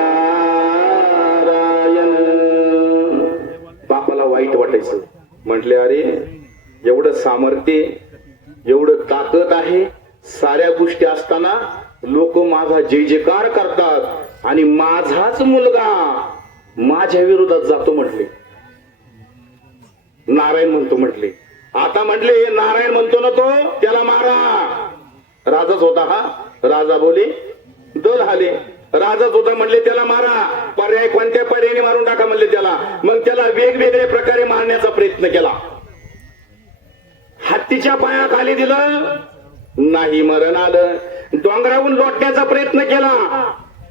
बापाला वाईट वाटायचं. म्हटले अरे एवढं सामर्थ्य, एवढं ताकद आहे, साऱ्या गोष्टी असताना लोक माझा जय जयकार करतात आणि माझाच मुलगा माझ्या विरोधात जातो म्हटले. नारायण म्हणतो म्हटले. आता म्हटले नारायण म्हणतो ना तो, त्याला मारा. राजाच होता हा. राजा बोले दल हाले. राजाच होता म्हणले त्याला मारा. पर्याय कोणत्या पर्यायाने मारून टाका म्हणले त्याला. मग त्याला वेगवेगळ्या प्रकारे मारण्याचा प्रयत्न केला. हत्तीच्या पायाखाली दिलं, नाही मरण आलं. डोंगरावरून लोटण्याचा प्रयत्न केला,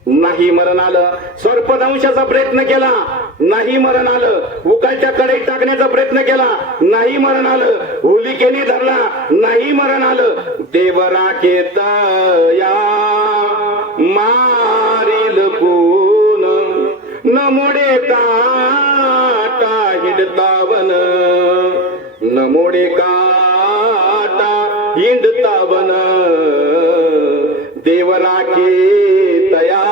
नाही मरण आलं. सर्पदंशाचा प्रयत्न केला, नाही मरण आलं. उकळत्या कढईत टाकण्याचा प्रयत्न केला, नाही मरण आलं. होलिकेने धरला, नाही मरण आलं. देव राखेत या मारील कोण न मोडे काटा हिंडतावन न मोडे काटा हिंडतावन देव राखे तया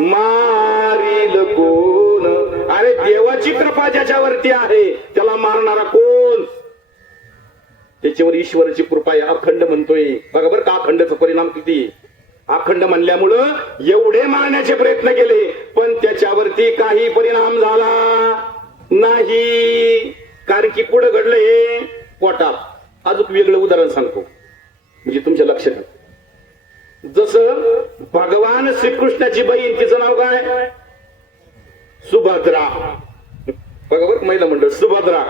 मारील कोण. अरे देवाची कृपा ज्याच्यावरती आहे त्याला मारणारा कोण? त्याच्यावर ईश्वराची कृपा आहे. अखंड म्हणतोय बघा बरं का अखंडचा परिणाम किती. अखंड म्हणल्यामुळं एवढे मारण्याचे प्रयत्न केले पण त्याच्यावरती काही परिणाम झाला नाही. कारण की पुढे घडलं हे पोटात. अजून वेगळं उदाहरण सांगतो म्हणजे तुमच्या लक्षात येईल. जसं भगवान श्रीकृष्णाची बहीण, तिचं नाव काय? सुभद्रा. बघा बरं महिला मंडळ सुभद्रा.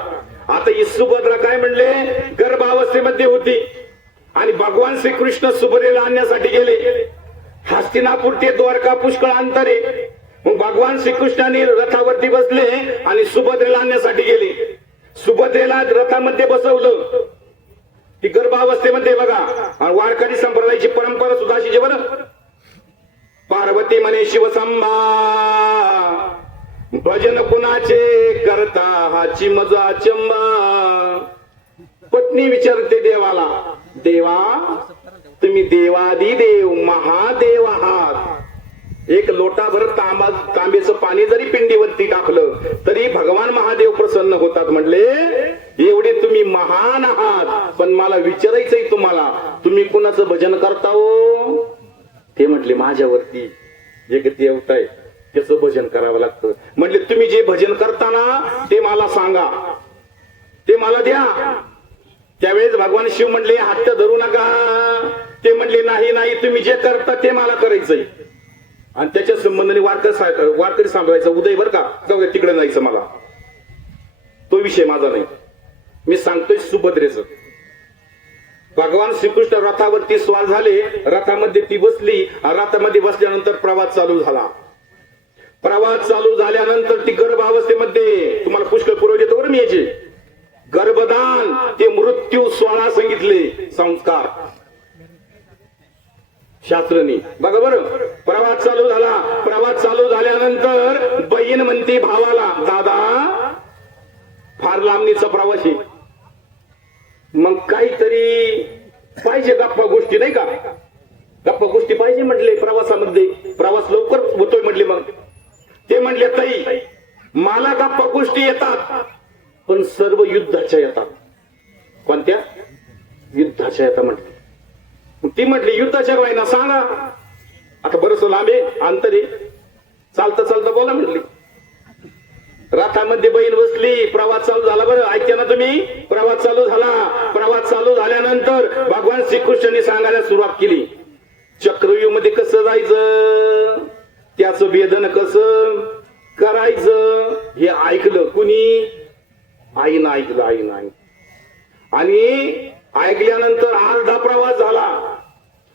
आता ही सुभद्रा काय म्हणले, गर्भावस्थेमध्ये होती आणि भगवान श्रीकृष्ण सुभद्रेला आणण्यासाठी गेले. हस्तिनापूर ते द्वारका पुष्कळ अंतर आहे. मग भगवान श्रीकृष्णाने रथावरती बसले आणि सुभद्रेला आणण्यासाठी गेले. सुभद्रेला रथामध्ये बसवलं. ती गर्भावस्थेमध्ये बघा. आणि वारकरी संप्रदायाची परंपरा सुद्धा अशी बरं. पार्वती म्हणे शिवसंभा भजन कुणाचे करता हाची मजा चंबा. पत्नी विचारते देवाला, देवा तुम्ही देवादी देव महादेव आहात. एक लोटाभर तांब्याचं पाणी जरी पिंडीवरती टाकलं तरी भगवान महादेव प्रसन्न होतात. म्हणले एवढे तुम्ही महान आहात पण मला विचारायचंय तुम्हाला, तुम्ही कोणाचं भजन करता हो? ते म्हटले माझ्यावरती एक देवता आहे त्याचं भजन करावं लागतं. म्हटले तुम्ही जे भजन करताना ते मला सांगा, ते मला द्या. त्यावेळेस भगवान शिव म्हणले हात धरू नका. ते म्हणले नाही नाही तुम्ही जे करता ते मला करायचंय. आणि त्याच्या संबंधाने वारकरी सांभाळायचा उदय बर का. जाऊ द्या तिकडे जायचं मला, तो विषय माझा नाही. मी सांगतोय सुभद्रेचं. भगवान श्रीकृष्ण रथावरती स्वार झाले. रथामध्ये ती बसली. रथामध्ये बसल्यानंतर प्रवास चालू झाला. प्रवास चालू झाल्यानंतर ती गर्भावस्थेमध्ये, तुम्हाला पुष्कळ पुरावे देतो बरं मी याचे, गर्भदान ते मृत्यू 16 सांगितले संस्कार शास्त्रनी. बघा बरं. प्रवास चालू झाला. प्रवास चालू झाल्यानंतर बहीण म्हणते भावाला, दादा फार लांबणीचा प्रवास आहे, मग काहीतरी पाहिजे गप्पा गोष्टी नाही का. गप्पा गोष्टी पाहिजे म्हटले प्रवासामध्ये. प्रवास लवकर होतोय म्हटले. मग ते म्हणले ताई मला गप्पा गोष्टी येतात पण सर्व युद्धाच्या येतात. कोणत्या? युद्धाच्या येतात म्हटले. ती म्हटली युद्धाच्या व्हायना सांगा. आता बरंच लांबे अंतरे चालता चालता बोला म्हटली. रथामध्ये बहीण बसली. प्रवास चालू झाला. बरं ऐकते ना तुम्ही. प्रवास चालू झाला. प्रवास चालू झाल्यानंतर भगवान श्रीकृष्णाने सांगायला सुरुवात केली. चक्रव्यूह मध्ये कसं जायचं, त्याचं भेदन कसं करायचं हे ऐकलं कुणी? आईनं ऐकलं. आईनं. आणि ऐकल्यानंतर अर्धा प्रवास झाला.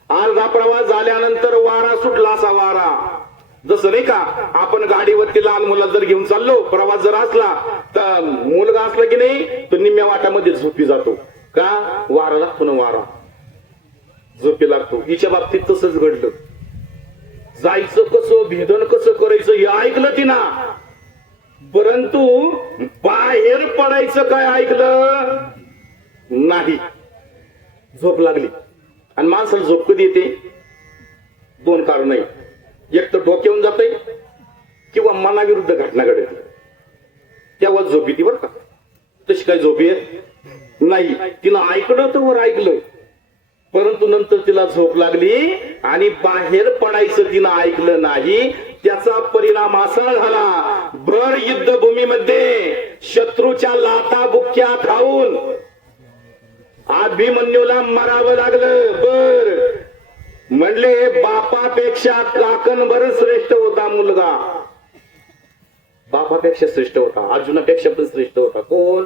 अर्धा प्रवास झाल्यानंतर वारा सुटला. असा वारा जसं नाही का आपण गाडीवरती लहान मुला जर घेऊन चाललो, प्रवास जर असला तर मुलगा असला की नाही तर निम्म्या वाटामध्ये झोपी जातो. का? वारा लागतो ना, वारा झोपी लागतो. हिच्या बाबतीत तसंच घडलं. जायचं कसं, भेदन कसं करायचं हे ऐकलं तिना, परंतु बाहेर पडायचं काय ऐकलं नाही. झोप लागली. आणि माणसाला झोप कधी येते? दोन कारण आहे. एक तर डोक्यावरून जाते किंवा मनाविरुद्ध घटना घडते, तेव्हा झोप येते बरं का. तशी काय झोप येत नाही. तिनं ऐकलं तर वर ऐकलं, परंतु नंतर तिला झोप लागली आणि बाहेर पडायचं तिनं ऐकलं नाही. त्याचा परिणाम असा झाला, भर युद्धभूमीमध्ये शत्रूच्या लाथा बुक्क्या खाऊन अभिमन्यूला मरावं लागलं. बर म्हणले बापापेक्षा काकणभर श्रेष्ठ होता मुलगा. बापापेक्षा श्रेष्ठ होता, अर्जुनापेक्षा पण श्रेष्ठ होता. कोण?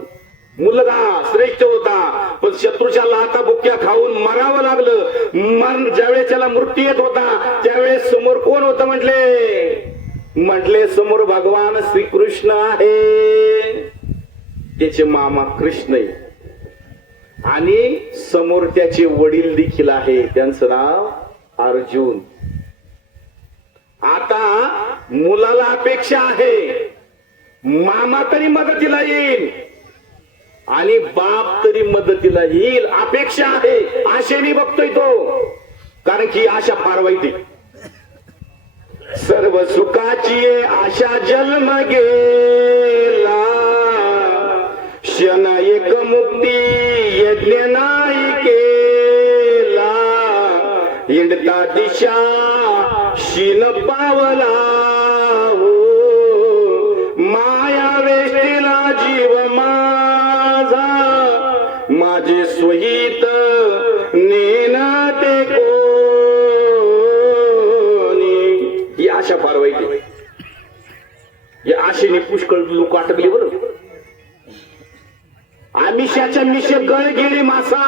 मुलगा श्रेष्ठ होता. पण शत्रूच्या लाथा बुक्क्या खाऊन मरावं लागलं. मरण ज्यावेळेस त्याला मृत्यू येत होता त्यावेळेस समोर कोण होतं म्हटले समोर भगवान श्रीकृष्ण आहे, त्याचे मामा कृष्ण आहे आणि समोर त्याचे वडील देखील आहे, त्यांचं नाव अर्जुन. आता मुलाला अपेक्षा आहे मामा तरी मदतीला येईल आणि बाप तरी मदतीला येईल, अपेक्षा आहे. आशेने बघतोय तो, कारण की आशा फार वाईट आहे. सर्व सुखाची आशा जन्म गेला, क्षण एक मुक्ती यज्ञ नाही केला, हिंडता दिशा शीन पावला, माया वेष्टीला जीव माझा, माझे स्वहित नेना ते कोणी. ही आशा फार वाईट आहे. या आशेने पुष्कळ लोक अटकले बरं. आमिषाच्या मिश गळ गेली मासा,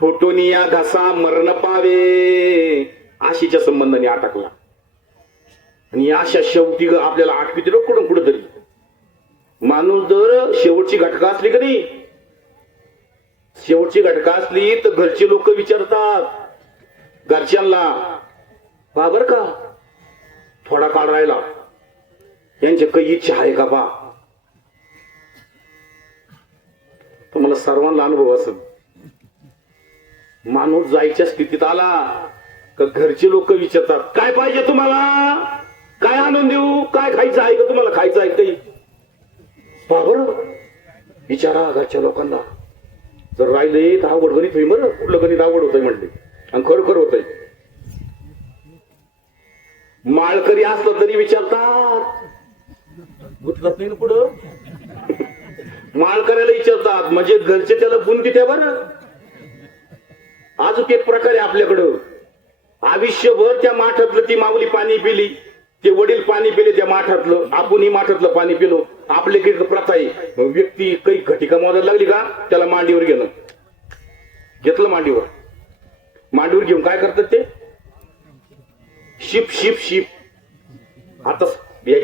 फोटोनिया घसा मरण पावे. आशेच्या संबंधाने अटकला आणि आशा शेवटी आपल्याला आठवीत कुठं कुठं तरी. माणूस जर शेवटची घटका असली का नाही, शेवटची घटका असली तर घरचे लोक विचारतात घरच्यांना, पहा बर का थोडा काळ राहिला, यांची काही इच्छा आहे का पहा. तुम्हाला सर्वांना अनुभव असेल. माणूस जायच्या स्थितीत आला का घरचे लोक विचारतात, काय पाहिजे तुम्हाला, काय आणून देऊ, काय खायचं आहे का तुम्हाला, खायचं आहे काही. बरोबर विचारा घरच्या लोकांना. जर राहिले तर आवड गणित होई. बरं कुठलं गणित आवड होतंय म्हणले आणि खरोखर होतंय. माळकरी असलं तरी विचारतात, गुतलत नाही पुढं. माळकऱ्याला विचारतात म्हणजे घरचे त्याला बुंदी द्या बरं. अजून एक प्रकारे आपल्याकडं आयुष्यभर त्या माठातलं ती माऊली पाणी पिली, ते वडील पाणी पिले त्या माठातलं, आपणही माठातलं पाणी पिलो. आपले काही प्रथा आहे, व्यक्ती काही घटिका मोजायला लागली का त्याला मांडीवर घेणं. घेतलं मांडीवर, मांडीवर घेऊन काय करतात ते शिप शिप शिप. आता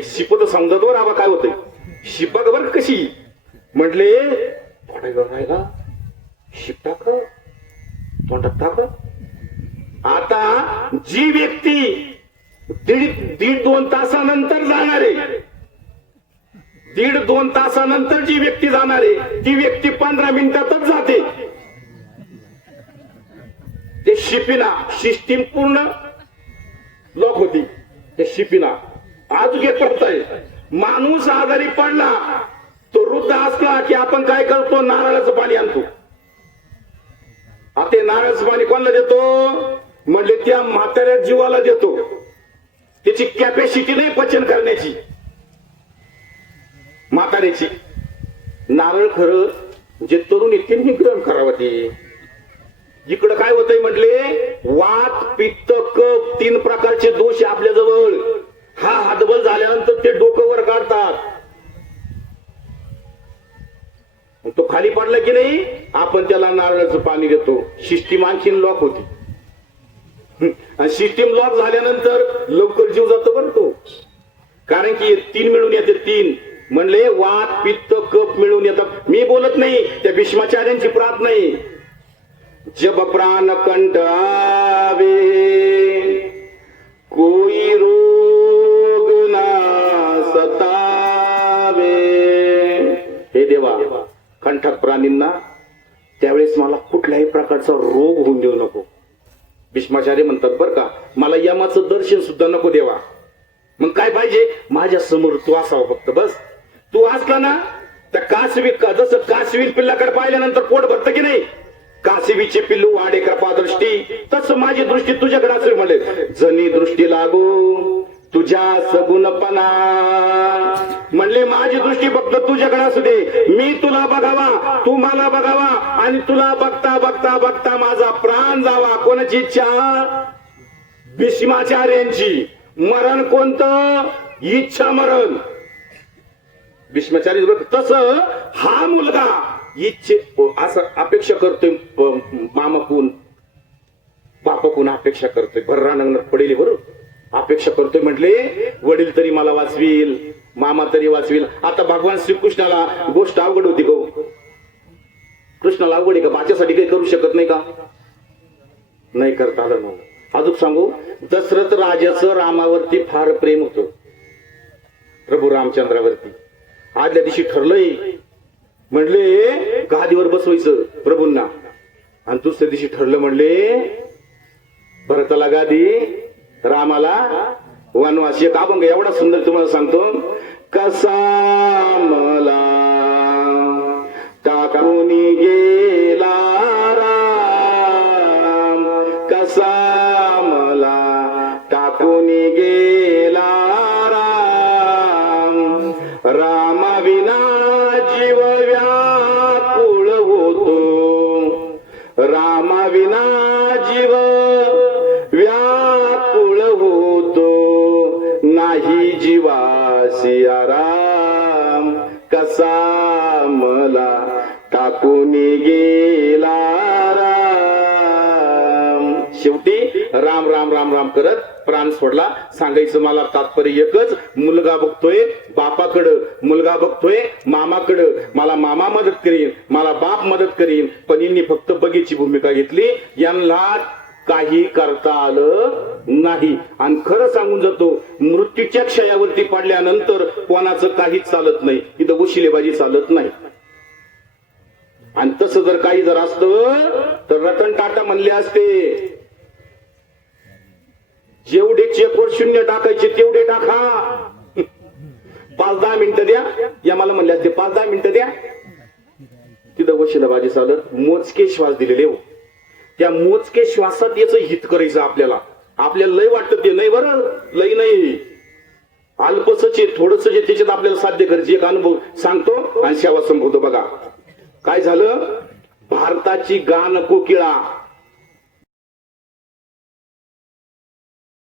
शिप तर समजत वर आबा काय होतंय. शिपा बर कशी म्हटले, थोडा वेळ राहिला शिप टाक तोंडात टाक. आता जी व्यक्ती दीड दोन तासानंतर जाणारे, 1.5-2 तासानंतर जी व्यक्ती जाणारे ती व्यक्ती 15 मिनिटातच जाते. ते शिपिना सिस्टीम पूर्ण लॉक होती. ते शिपिना आज एक करताय. माणूस आजारी पडला तो वृद्ध असला की आपण काय करतो, नारळाचं पाणी आणतो. आता नारळाचं पाणी कोणाला देतो म्हणले त्या म्हाताऱ्या जीवाला देतो. त्याची कॅपॅसिटी नाही पचन करण्याची म्हाताऱ्याची. नारळ खरं जे तरुण आहेत त्यांनी ग्रहण करावं. ते इकडं काय होतंय म्हटले, वात पित्त कफ 3 प्रकारचे दोष आपल्या जवळ. हा हातबल झाल्यानंतर ते डोकं वर काढतात. तो खाली पडला की नाही आपण त्याला नारळाचं पाणी देतो. सिस्टीम आणखीन लॉक होती आणि सिस्टीम लॉक झाल्यानंतर लवकर जीव जातो बरं तो. कारण की 3 मिळून येते 3 म्हणले वात पित्त कप मिळून येतात. मी बोलत नाही, त्या भीष्माचार्यांची प्रात नाही. जब प्राण कंठ आवे कोई रोग ना सतावे. हे देवा, कंठात प्राणींना त्यावेळेस मला कुठल्याही प्रकारचा रोग होऊन देऊ नको. भीष्माचार्य म्हणतात बरं का, मला यमाचं दर्शन सुद्धा नको देवा. मग काय पाहिजे, माझ्या समोर तू असावा फक्त बस. तू असला ना तर कासवी, जसं कासवी पिल्लाकडे पाहिल्यानंतर पोट भरतं की नाही, कासवीचे पिल्लू वाडे कृपादृष्टी, तसं माझी दृष्टी तुझ्याकडे असेल. म्हणले जनी दृष्टी लागू तुझ्या सगुणपणा. म्हणले माझी दृष्टी फक्त तुझ्याकडे असू दे. मी तुला बघावा, तू मला बघावा आणि तुला बघता बघता बघता माझा प्राण जावा. कोणाची इच्छा? भीष्माचार्यांची. मरण कोणतं? इच्छा मरण. भीष्माचार्य तसं हा मुलगा इच्छे असं अपेक्षा करतोय, मामाकून बापाकून अपेक्षा करतोय. भर्रानंगणात पडेल बरोबर अपेक्षा करतोय. म्हटले वडील तरी मला वाचवील, मामा तरी वाचवील. आता भगवान श्रीकृष्णाला गोष्ट अवघड होती गो. कृष्णाला अवघड आहे का? माझ्यासाठी काही करू शकत नाही का? नाही करता आलं ना. अजून सांगू, दशरथ राजाचं रामावरती फार प्रेम होतं, प्रभू रामचंद्रावरती. आदल्या दिवशी ठरलंय, म्हणले गादीवर बसवायचं प्रभूंना. आणि दुसऱ्या दिवशी ठरलं, म्हणले भरताला गादी, रामाला वनवास. एक अभंग एवढा सुंदर तुम्हाला सांगतो. कसा मला टाकून गेला राम, कसा मला टाकून गेला राम. रामा विना जीव व्याकुळ होतो, रामा विना जीव व्याकुळ होतो. नाही जीवासी आराम, कसा मला टाकून गेला राम. शेवटी राम राम राम राम करत प्राण सोडला. सांगायचं मला तात्पर्य एकच, मुलगा बघतोय बापाकडं, मुलगा बघतोय मामाकडं. मला मामा मदत करीन, मला बाप मदत करीन. पण यांनी फक्त बगीची भूमिका घेतली, यांना काही करता आलं नाही. आणि खरं सांगून जातो, मृत्यूच्या क्षयावरती पडल्यानंतर कोणाचं काहीच चालत नाही. इथं वशिलेबाजी चालत नाही. आणि तसं जर काही जर असतं तर रतन टाटा म्हणले असते, जेवढे चेकवर 0 टाकायचे तेवढे टाका. 5-10 मिनिटं द्या. या मला म्हणले असते 5-10 मिनिटं द्या. तिथं वशिलेबाजी चालत. मोजके श्वास दिलेले हो, त्या मोजके श्वासात याचं हित करायचं आपल्याला. आपल्याला लय वाटतं ते नाही, बरं लय नाही, अल्पसच थोडस जे त्याच्यात आपल्याला साध्य करायचे. एक अनुभव सांगतो आणि सेवा संपवतो. बघा काय झालं. भारताची गान कोकिळा